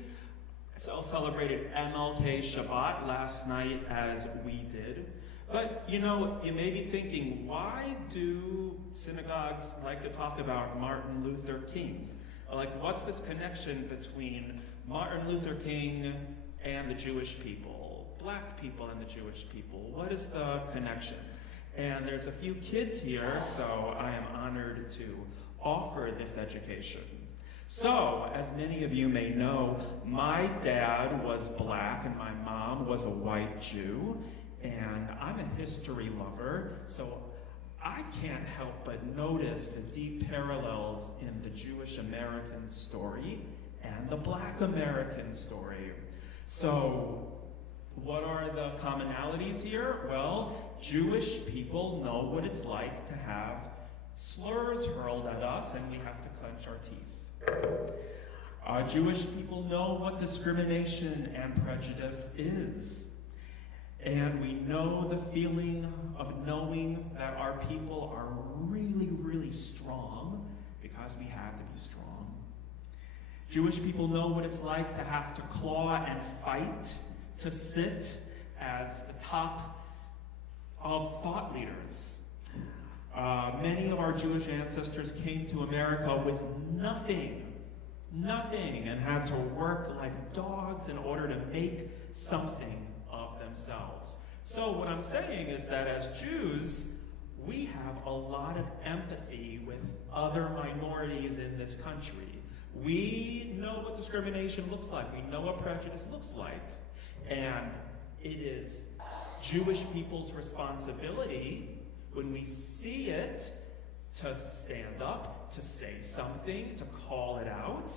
celebrated MLK Shabbat last night as we did. But you know, you may be thinking, why do synagogues like to talk about Martin Luther King? Like, what's this connection between Martin Luther King and the Jewish people, black people and the Jewish people? What is the connections? And there's a few kids here, so I am honored to offer this education. So, as many of you may know, my dad was black and my mom was a white Jew, and I'm a history lover, so I can't help but notice the deep parallels in the Jewish American story and the Black American story. So, what are the commonalities here? Well, Jewish people know what it's like to have slurs hurled at us, and we have to clench our teeth. Jewish people know what discrimination and prejudice is. And we know the feeling of knowing that our people are really, really strong because we had to be strong. Jewish people know what it's like to have to claw and fight, to sit as the top of thought leaders. Many of our Jewish ancestors came to America with nothing, and had to work like dogs in order to make something of themselves. So what I'm saying is that as Jews, we have a lot of empathy with other minorities in this country. We know what discrimination looks like. We know what prejudice looks like. And it is Jewish people's responsibility, when we see it, to stand up, to say something, to call it out.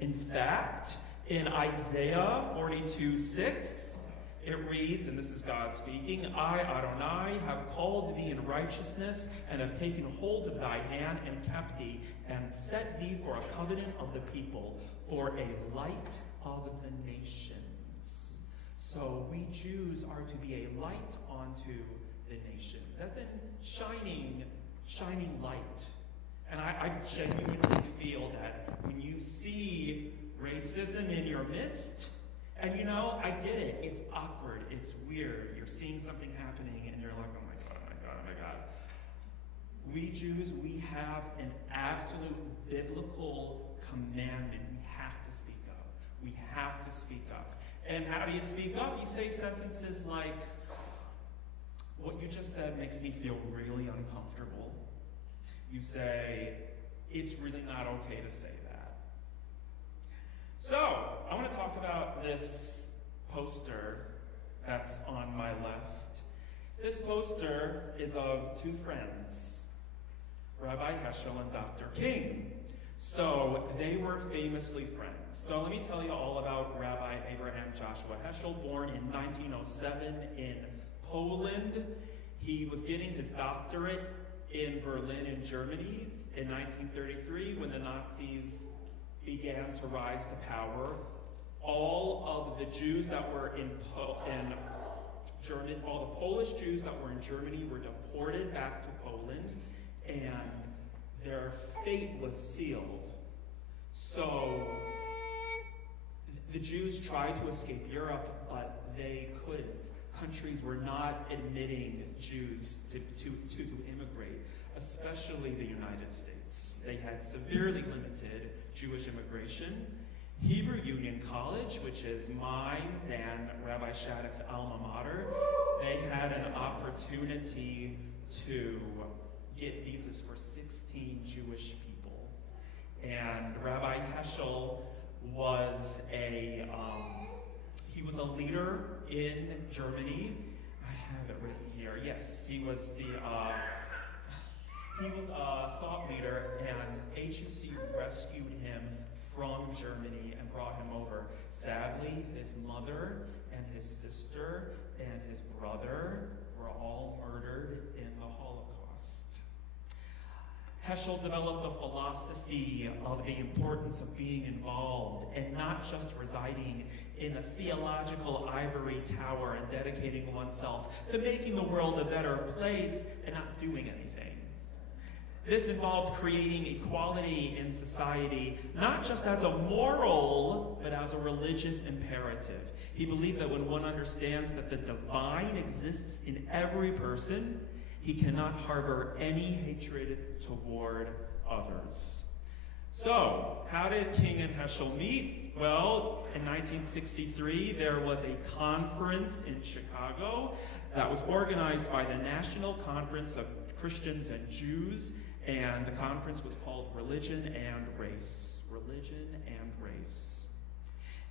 In fact, in Isaiah 42:6, it reads, and this is God speaking, I, Adonai, have called thee in righteousness, and have taken hold of thy hand, and kept thee, and set thee for a covenant of the people, for a light of the nations. So we Jews are to be a light unto the nations. That's in shining light. And I genuinely feel that when you see racism in your midst, and you know, I get it, it's awkward, it's weird, you're seeing something happening and you're like, oh my God, oh my God, oh my God. We Jews, we have an absolute biblical commandment. We have to speak up. We have to speak up. And how do you speak up? You say sentences like, what you just said makes me feel really uncomfortable. You say, it's really not okay to say that. So, I want to talk about this poster that's on my left. This poster is of 2 friends, Rabbi Heschel and Dr. King. So, they were famously friends. So let me tell you all about Rabbi Abraham Joshua Heschel, born in 1907 in Poland. He was getting his doctorate in Berlin in Germany in 1933 when the Nazis began to rise to power. All of the Jews that were in Germany, all the Polish Jews that were in Germany were deported back to Poland, and their fate was sealed. So the Jews tried to escape Europe, but they couldn't. Countries were not admitting Jews to immigrate, especially the United States. They had severely limited Jewish immigration. Hebrew Union College, which is mine and Rabbi Shattuck's alma mater, they had an opportunity to get visas for 16 Jewish people. And Rabbi Heschel was he was a leader in Germany. have it written here. Yes, he was a thought leader, and agency rescued him from Germany and brought him over. Sadly, his mother and his sister and his brother were all murdered in the Holocaust. Heschel developed a philosophy of the importance of being involved and not just residing in a theological ivory tower and dedicating oneself to making the world a better place and not doing anything. This involved creating equality in society, not just as a moral, but as a religious imperative. He believed that when one understands that the divine exists in every person, he cannot harbor any hatred toward others. So, how did King and Heschel meet? Well, in 1963, there was a conference in Chicago that was organized by the National Conference of Christians and Jews, and the conference was called Religion and Race. Religion and Race.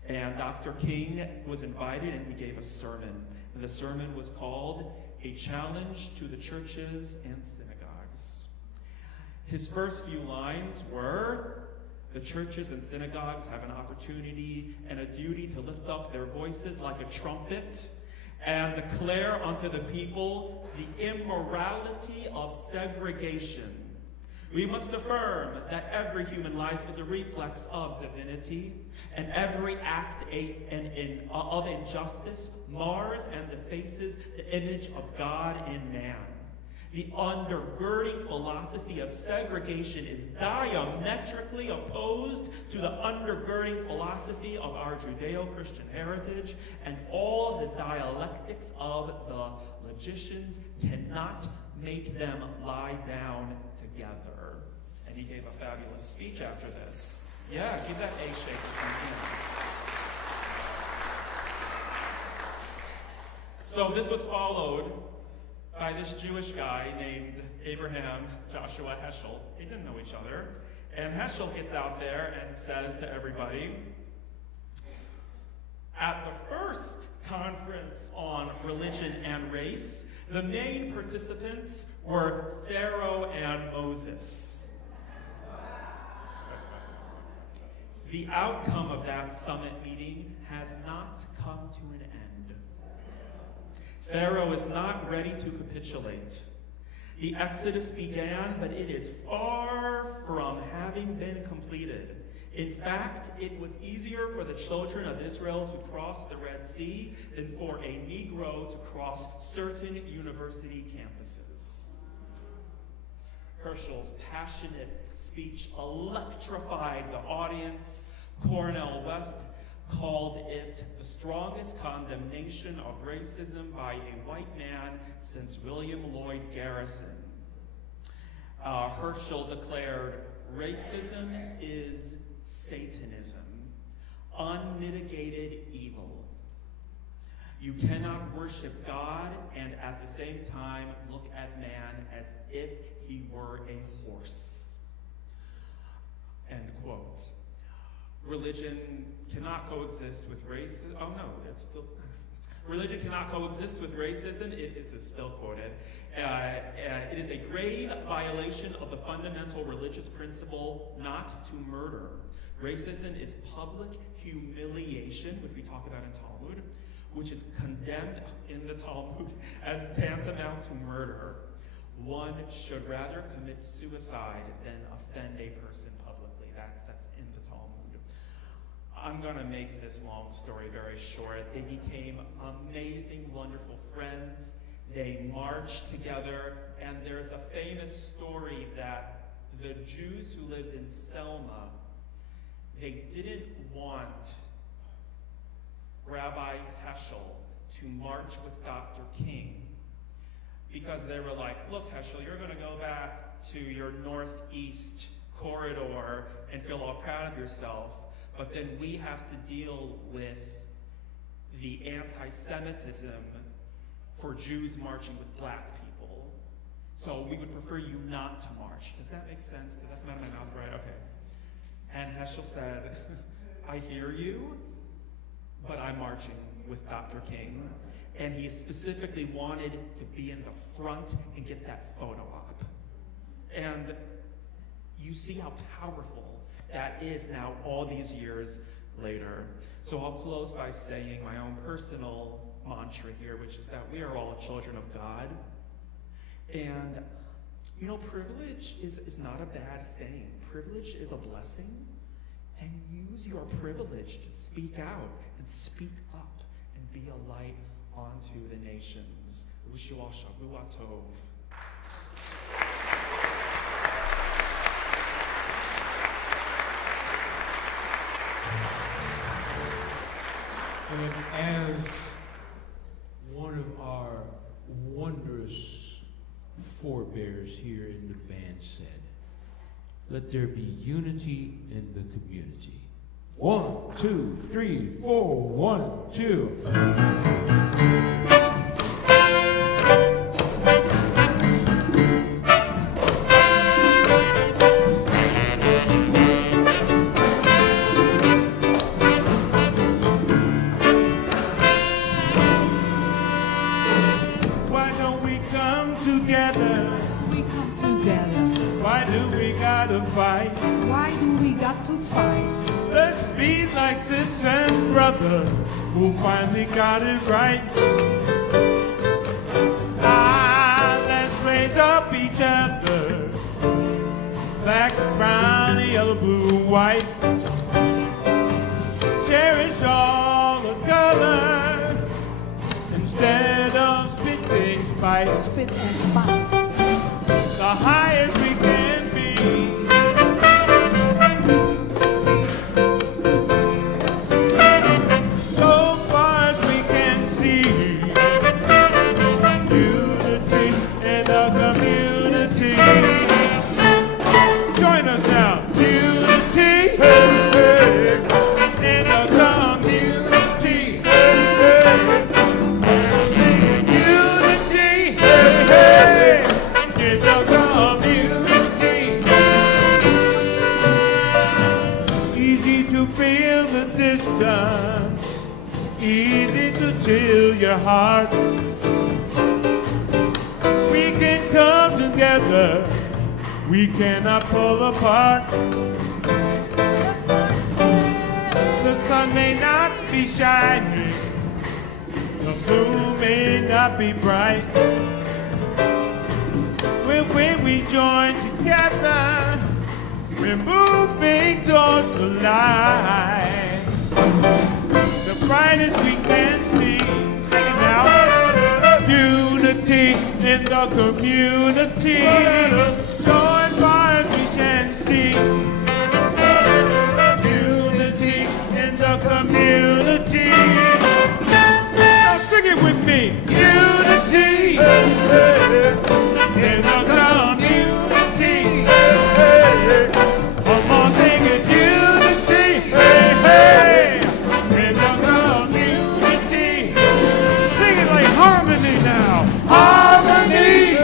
And Dr. King was invited, and he gave a sermon. And the sermon was called A Challenge to the Churches and Synagogues. His first few lines were, the churches and synagogues have an opportunity and a duty to lift up their voices like a trumpet and declare unto the people the immorality of segregation. We must affirm that every human life is a reflex of divinity, and every act of injustice mars and defaces the image of God in man. The undergirding philosophy of segregation is diametrically opposed to the undergirding philosophy of our Judeo-Christian heritage, and all the dialectics of the logicians cannot make them lie down together. And he gave a fabulous speech after this. Yeah, give that A shake to something. So this was followed by this Jewish guy named Abraham Joshua Heschel. They didn't know each other. And Heschel gets out there and says to everybody, at the first conference on religion and race, the main participants were Pharaoh and Moses. The outcome of that summit meeting has not come to an end. Pharaoh is not ready to capitulate. The Exodus began, but it is far from having been completed. In fact, it was easier for the children of Israel to cross the Red Sea than for a Negro to cross certain university campuses. Herschel's passionate speech electrified the audience. Cornel West called it the strongest condemnation of racism by a white man since William Lloyd Garrison. Herschel declared, racism is Satanism, unmitigated evil. You cannot worship God and at the same time look at man as if he were a horse. End quote. Religion cannot coexist with racism. Oh no, it's still. Religion cannot coexist with racism. It is still quoted. It is a grave violation of the fundamental religious principle not to murder. Racism is public humiliation, which we talk about in Talmud, which is condemned in the Talmud as tantamount to murder. One should rather commit suicide than offend a person publicly. That's in the Talmud. I'm going to make this long story very short. They became amazing, wonderful friends. They marched together, and there's a famous story that the Jews who lived in Selma, they didn't want Rabbi Heschel to march with Dr. King because they were like, look, Heschel, you're going to go back to your northeast corridor and feel all proud of yourself, but then we have to deal with the anti-Semitism for Jews marching with black people. So we would prefer you not to march. Does that make sense? That's not in my mouth, right? Okay. And Heschel said, I hear you, but I'm marching with Dr. King. And he specifically wanted to be in the front and get that photo op. And you see how powerful that is now all these years later. So I'll close by saying my own personal mantra here, which is that we are all children of God. And, you know, privilege is not a bad thing. Privilege is a blessing. And use your privilege to speak out and speak up and be a light onto the nations. I wish you all Shavua Tov. And as one of our wondrous forebears here in the band said, let there be unity in the community. 1, 2, 3, 4, 1, 2. Why don't we come together? We come together. Why do we gotta fight? Why do we got to fight? Let's be like sis and brother who finally got it right. Let's raise up each other. Black, brown, yellow, blue, white. Cherish all the colors instead of spitting spite. Spit and spite. The highest we can be. So far as we can see, unity in the community. Join us now. Unity in the community. Unity in the community. Easy to feel the distance, easy to chill your heart. We can come together, we cannot pull apart. The sun may not be shining, the moon may not be bright. When we join together, we're moving towards the light. The brightest we can see. Sing it now. Unity in the community. Going far as we can see. Unity in the community. Now sing it with me. Unity in the community. Come on, sing it. Unity in the community. Sing it like harmony now. Harmony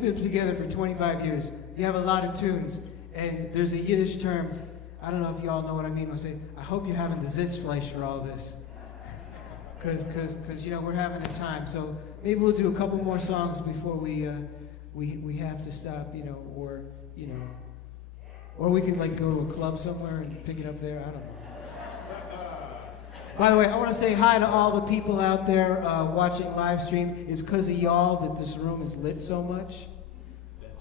we've been together for 25 years. You have a lot of tunes, and there's a Yiddish term. I don't know if y'all know what I mean when I say, I hope you're having the Sitzfleisch for all this. Because you know, we're having a time. So maybe we'll do a couple more songs before we have to stop, you know, or we could like go to a club somewhere and pick it up there. I don't know. By the way, I want to say hi to all the people out there watching live stream. It's because of y'all that this room is lit so much.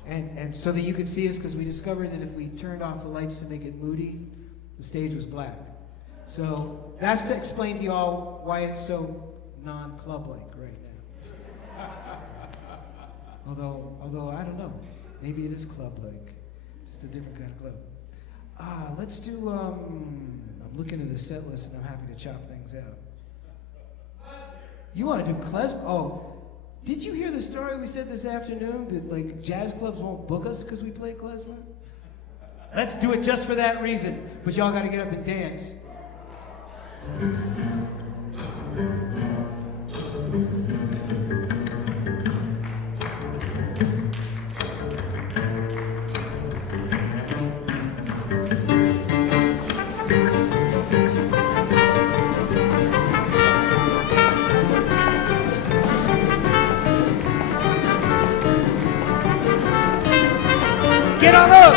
And so that you could see us, because we discovered that if we turned off the lights to make it moody, the stage was black. So that's to explain to y'all why it's so non-club-like right now. Although I don't know, maybe it is club-like, just a different kind of club. Let's do. I'm looking at the set list and I'm happy to chop things out. You want to do klezmer? Oh, did you hear the story we said this afternoon that like jazz clubs won't book us because we play klezmer? Let's do it just for that reason. But y'all got to get up and dance. Get on up!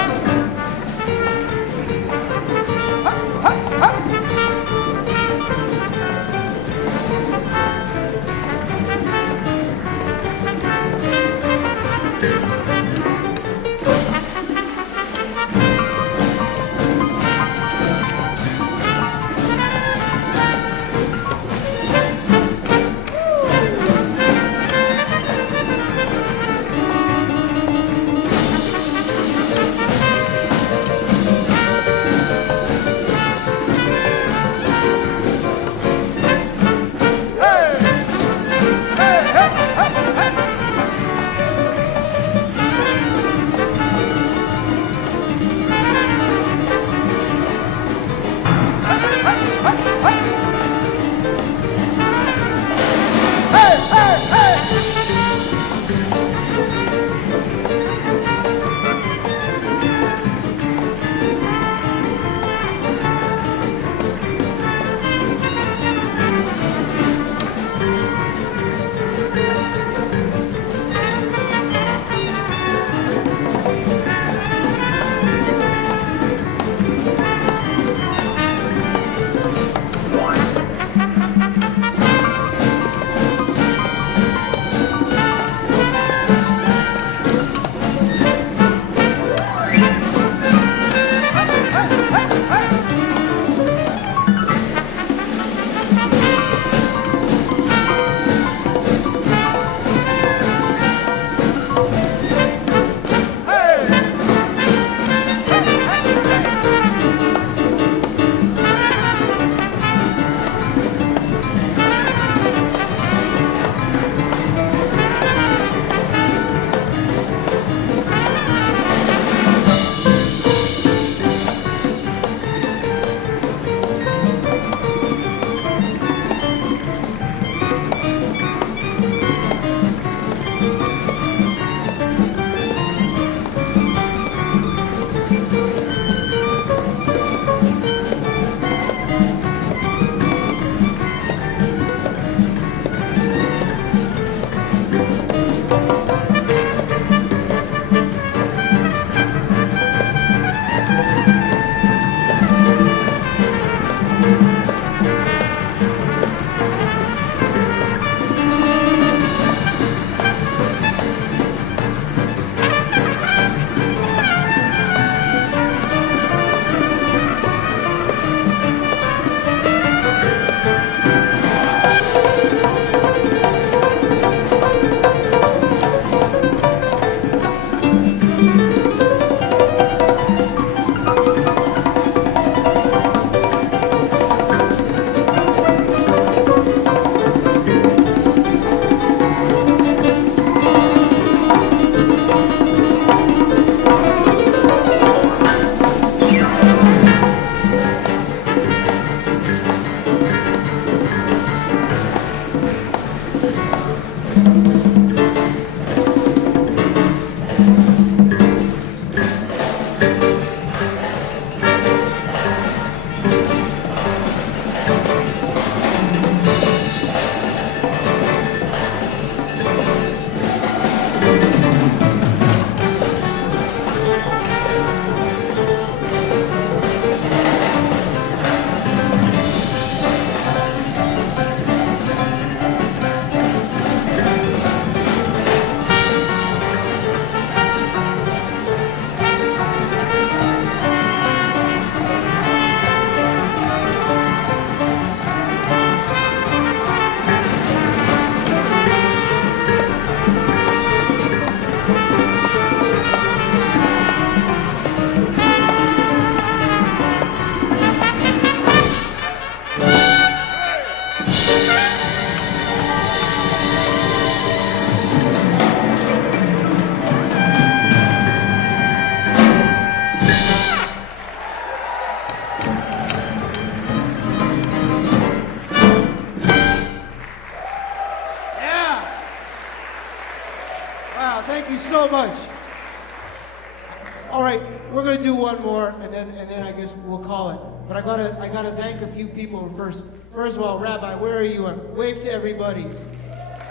All right, we're gonna do one more, and then I guess we'll call it. But I gotta thank a few people first. First of all, Rabbi, where are you? Wave to everybody.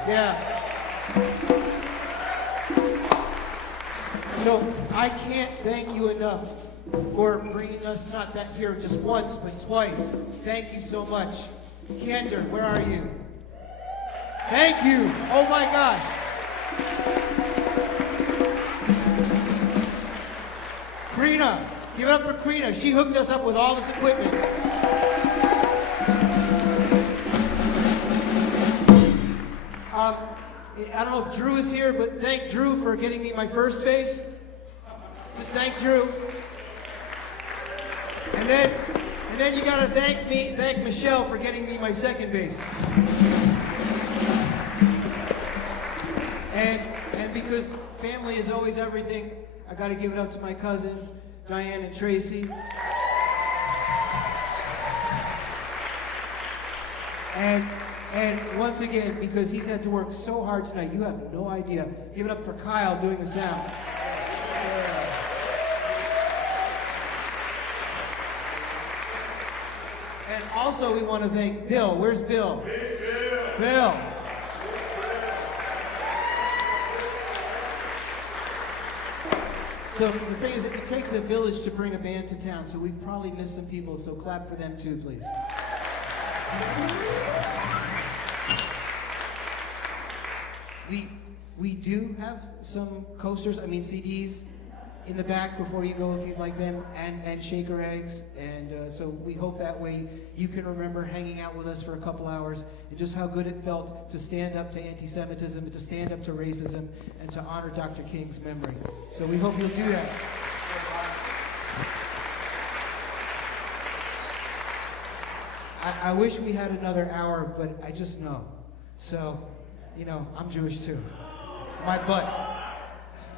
Yeah. So I can't thank you enough for bringing us not back here just once, but twice. Thank you so much. Cantor, where are you? Thank you. Oh my gosh. Krina, give it up for Krina. She hooked us up with all this equipment. I don't know if Drew is here, but thank Drew for getting me my first bass. Just thank Drew. And then you gotta thank Michelle for getting me my second bass. And because family is always everything, I gotta give it up to my cousins, Diane and Tracy. And once again, because he's had to work so hard tonight, you have no idea. Give it up for Kyle doing the sound. And also we want to thank Bill. Where's Bill? Hey, Bill. Bill. So the thing is, it takes a village to bring a band to town, so we've probably missed some people, so clap for them too, please. We do have some coasters, CDs in the back before you go if you'd like them, and shaker eggs, and so we hope that way you can remember hanging out with us for a couple hours and just how good it felt to stand up to anti-Semitism, and to stand up to racism, and to honor Dr. King's memory. So we hope you'll do that. I wish we had another hour, but I just know. So, I'm Jewish too. My butt.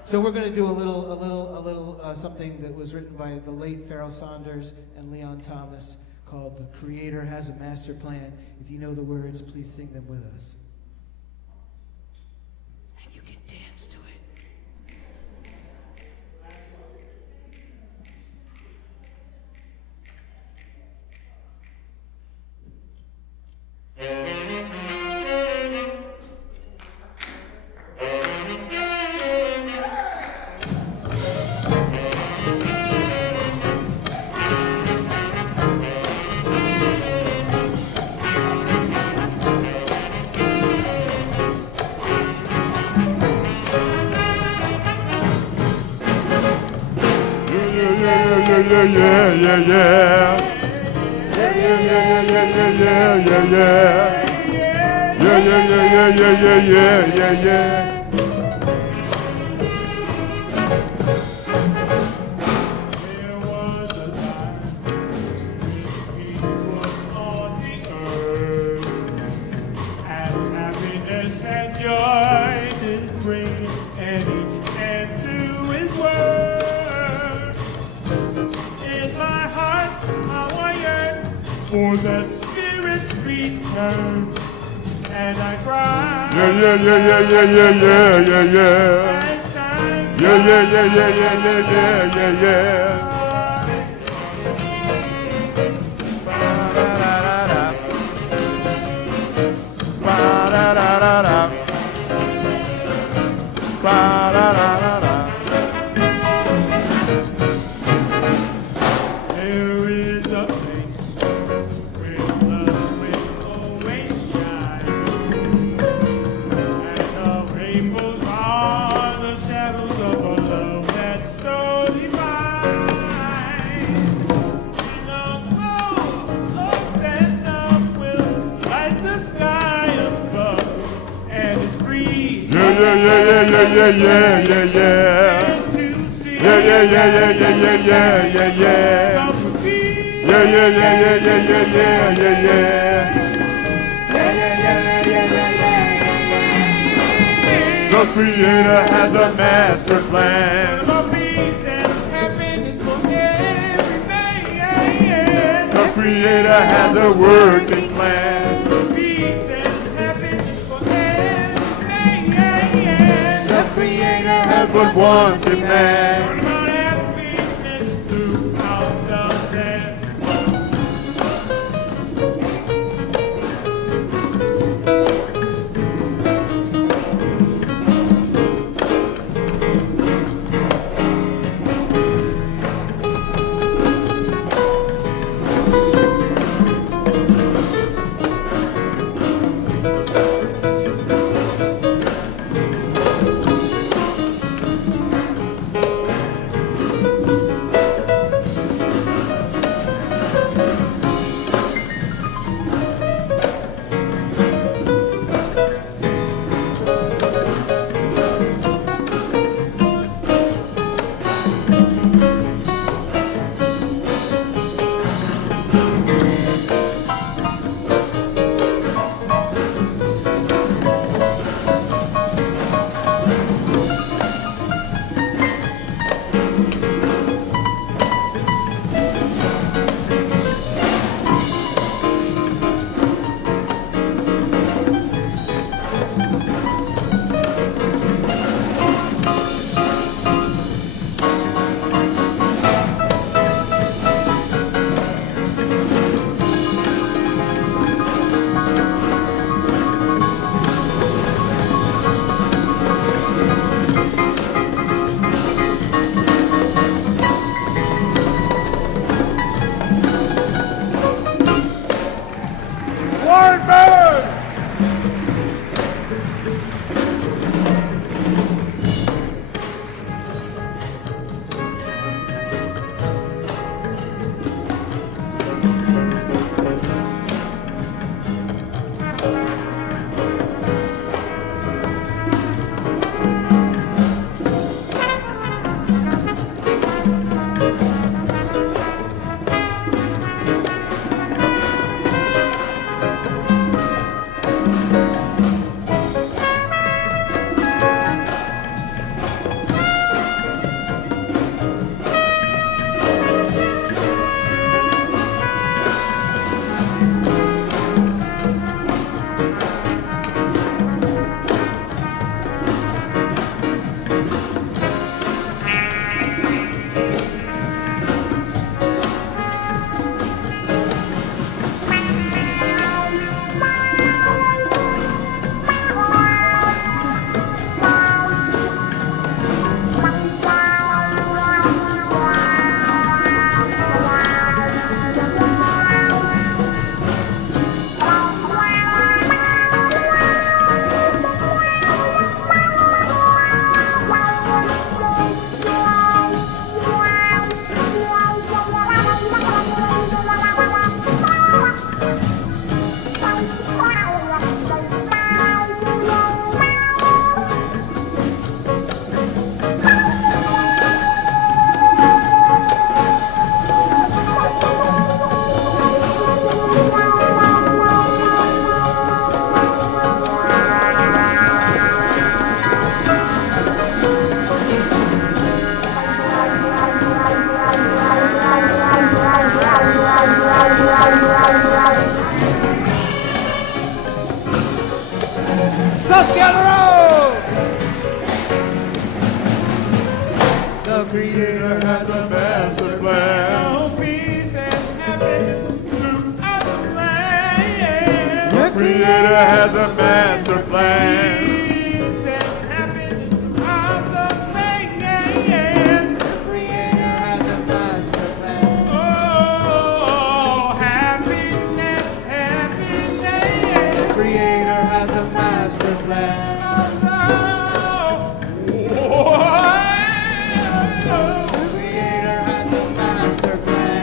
So we're going to do a little something that was written by the late Pharoah Saunders and Leon Thomas called "The Creator Has a Master Plan." If you know the words, please sing them with us. And you can dance to it. For that spirit's return, and I cry. There is a place where love will always shine, and the rainbows are the shadows of a love that's so divine. And the glow of that love will light the sky above, and it's free. The Creator has a master plan. The Creator has a working plan. The Creator has but one demand. Creator has a master plan. Oh, peace and happiness throughout the land. The Creator has a master plan. Peace and happiness throughout the land. The Creator has a master plan. Oh, happiness, happiness. The Creator has a master plan. The Creator has a master plan.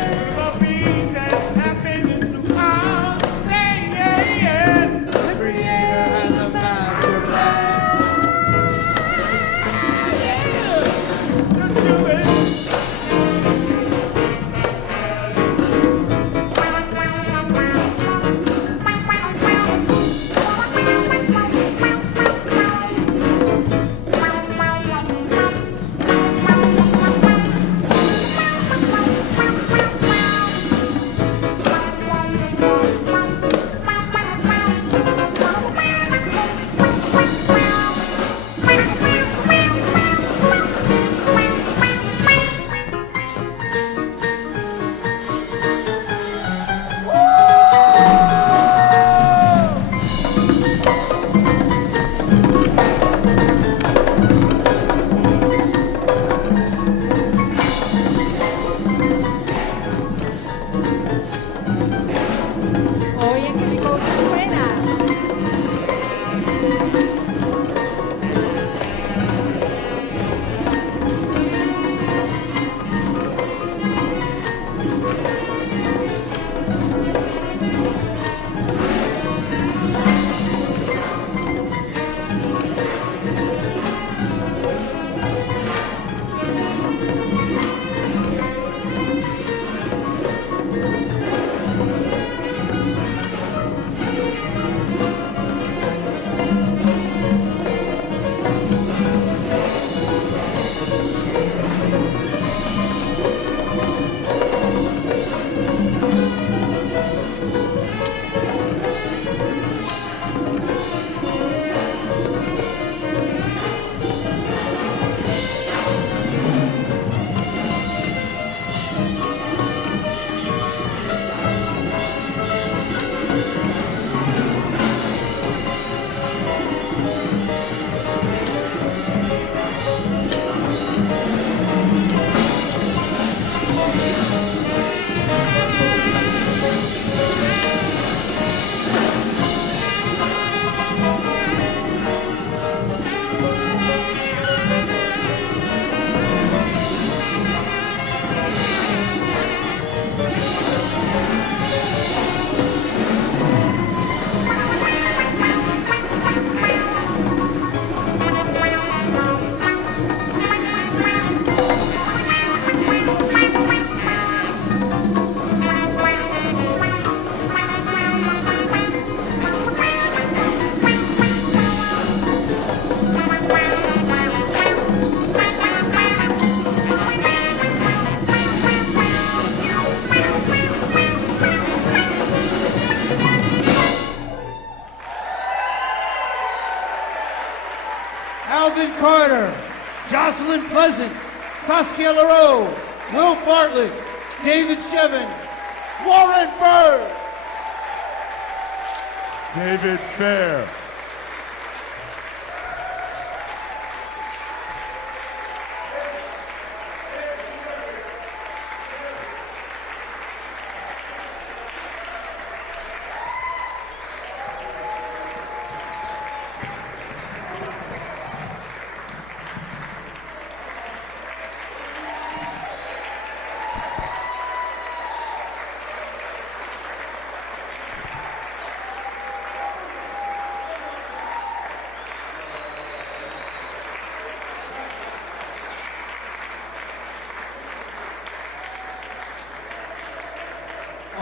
The Creator has a master plan. Oye, qué cosa suena. Alvin Carter, Jocelyn Pleasant, Saskia LaRoe, Will Bartlett, David Shevin, Warren Bird. David Fair.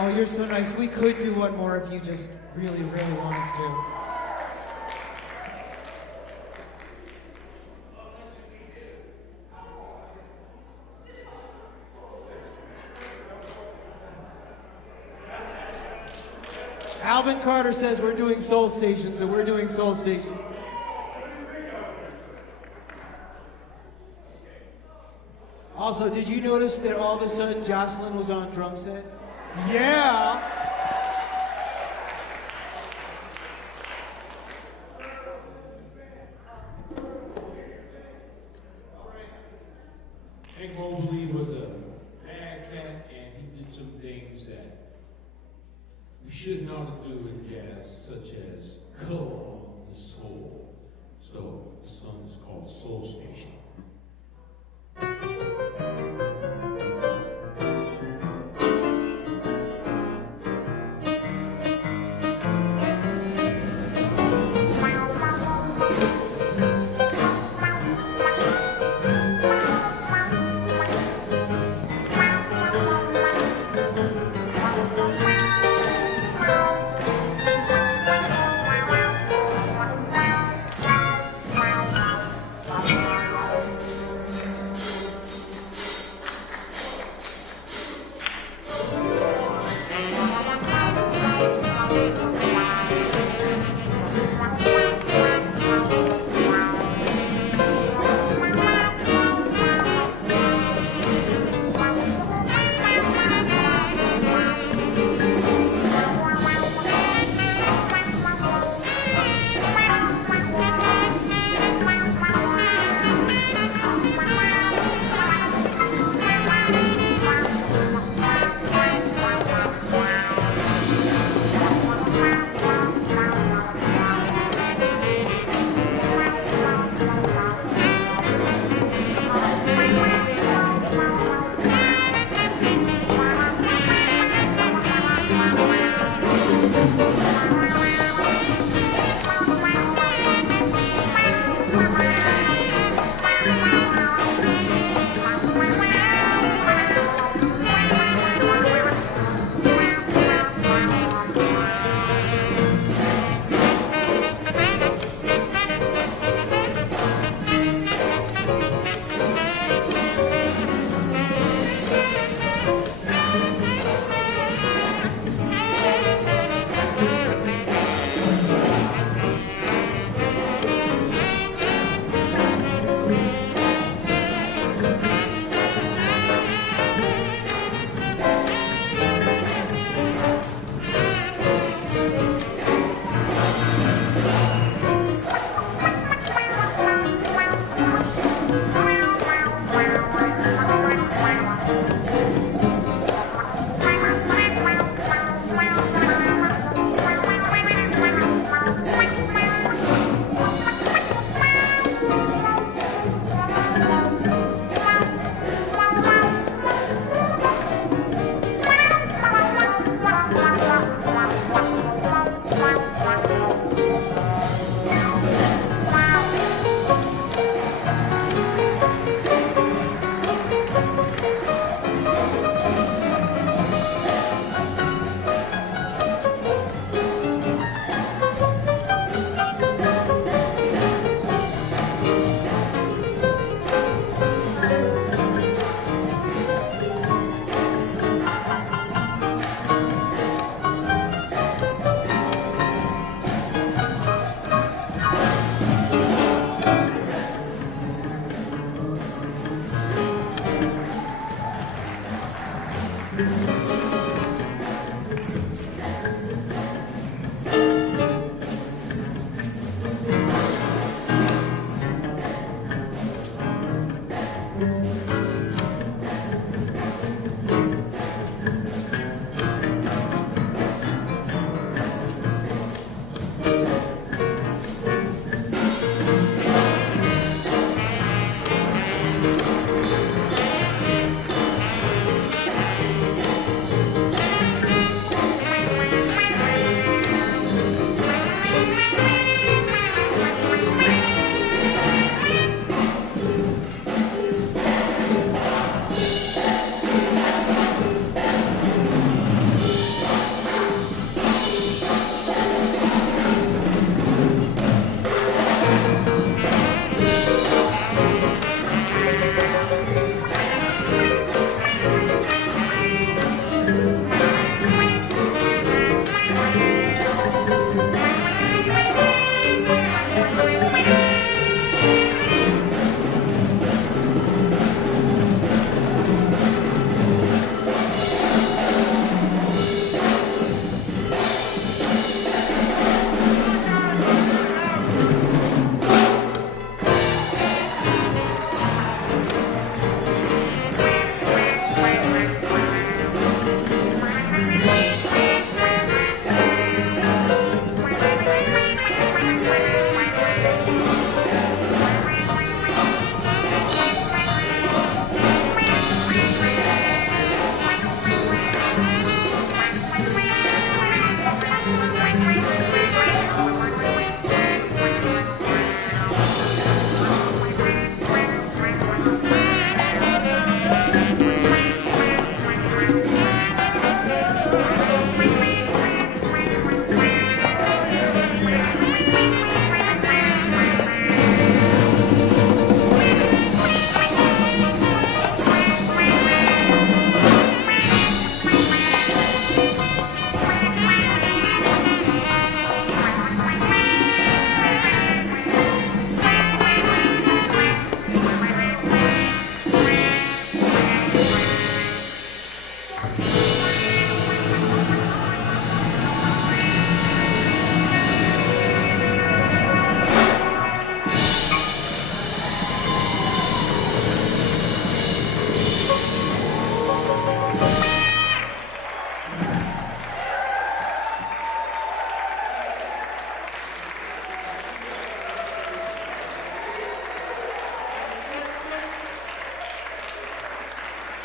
Oh, you're so nice. We could do one more if you just really, really want us to. Alvin Carter says we're doing Soul Station, so we're doing Soul Station. Also Also, did you notice that all of a sudden Jocelyn was on drum set? Yeah. Hank Mobley was a bad cat, and he did some things that we should not do in jazz, such as color of the soul. So the song is called Soul Station.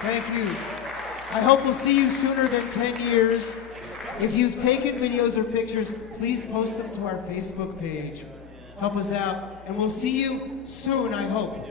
Thank you. I hope we'll see you sooner than 10 years. If you've taken videos or pictures, please post them to our Facebook page. Help us out, and we'll see you soon, I hope.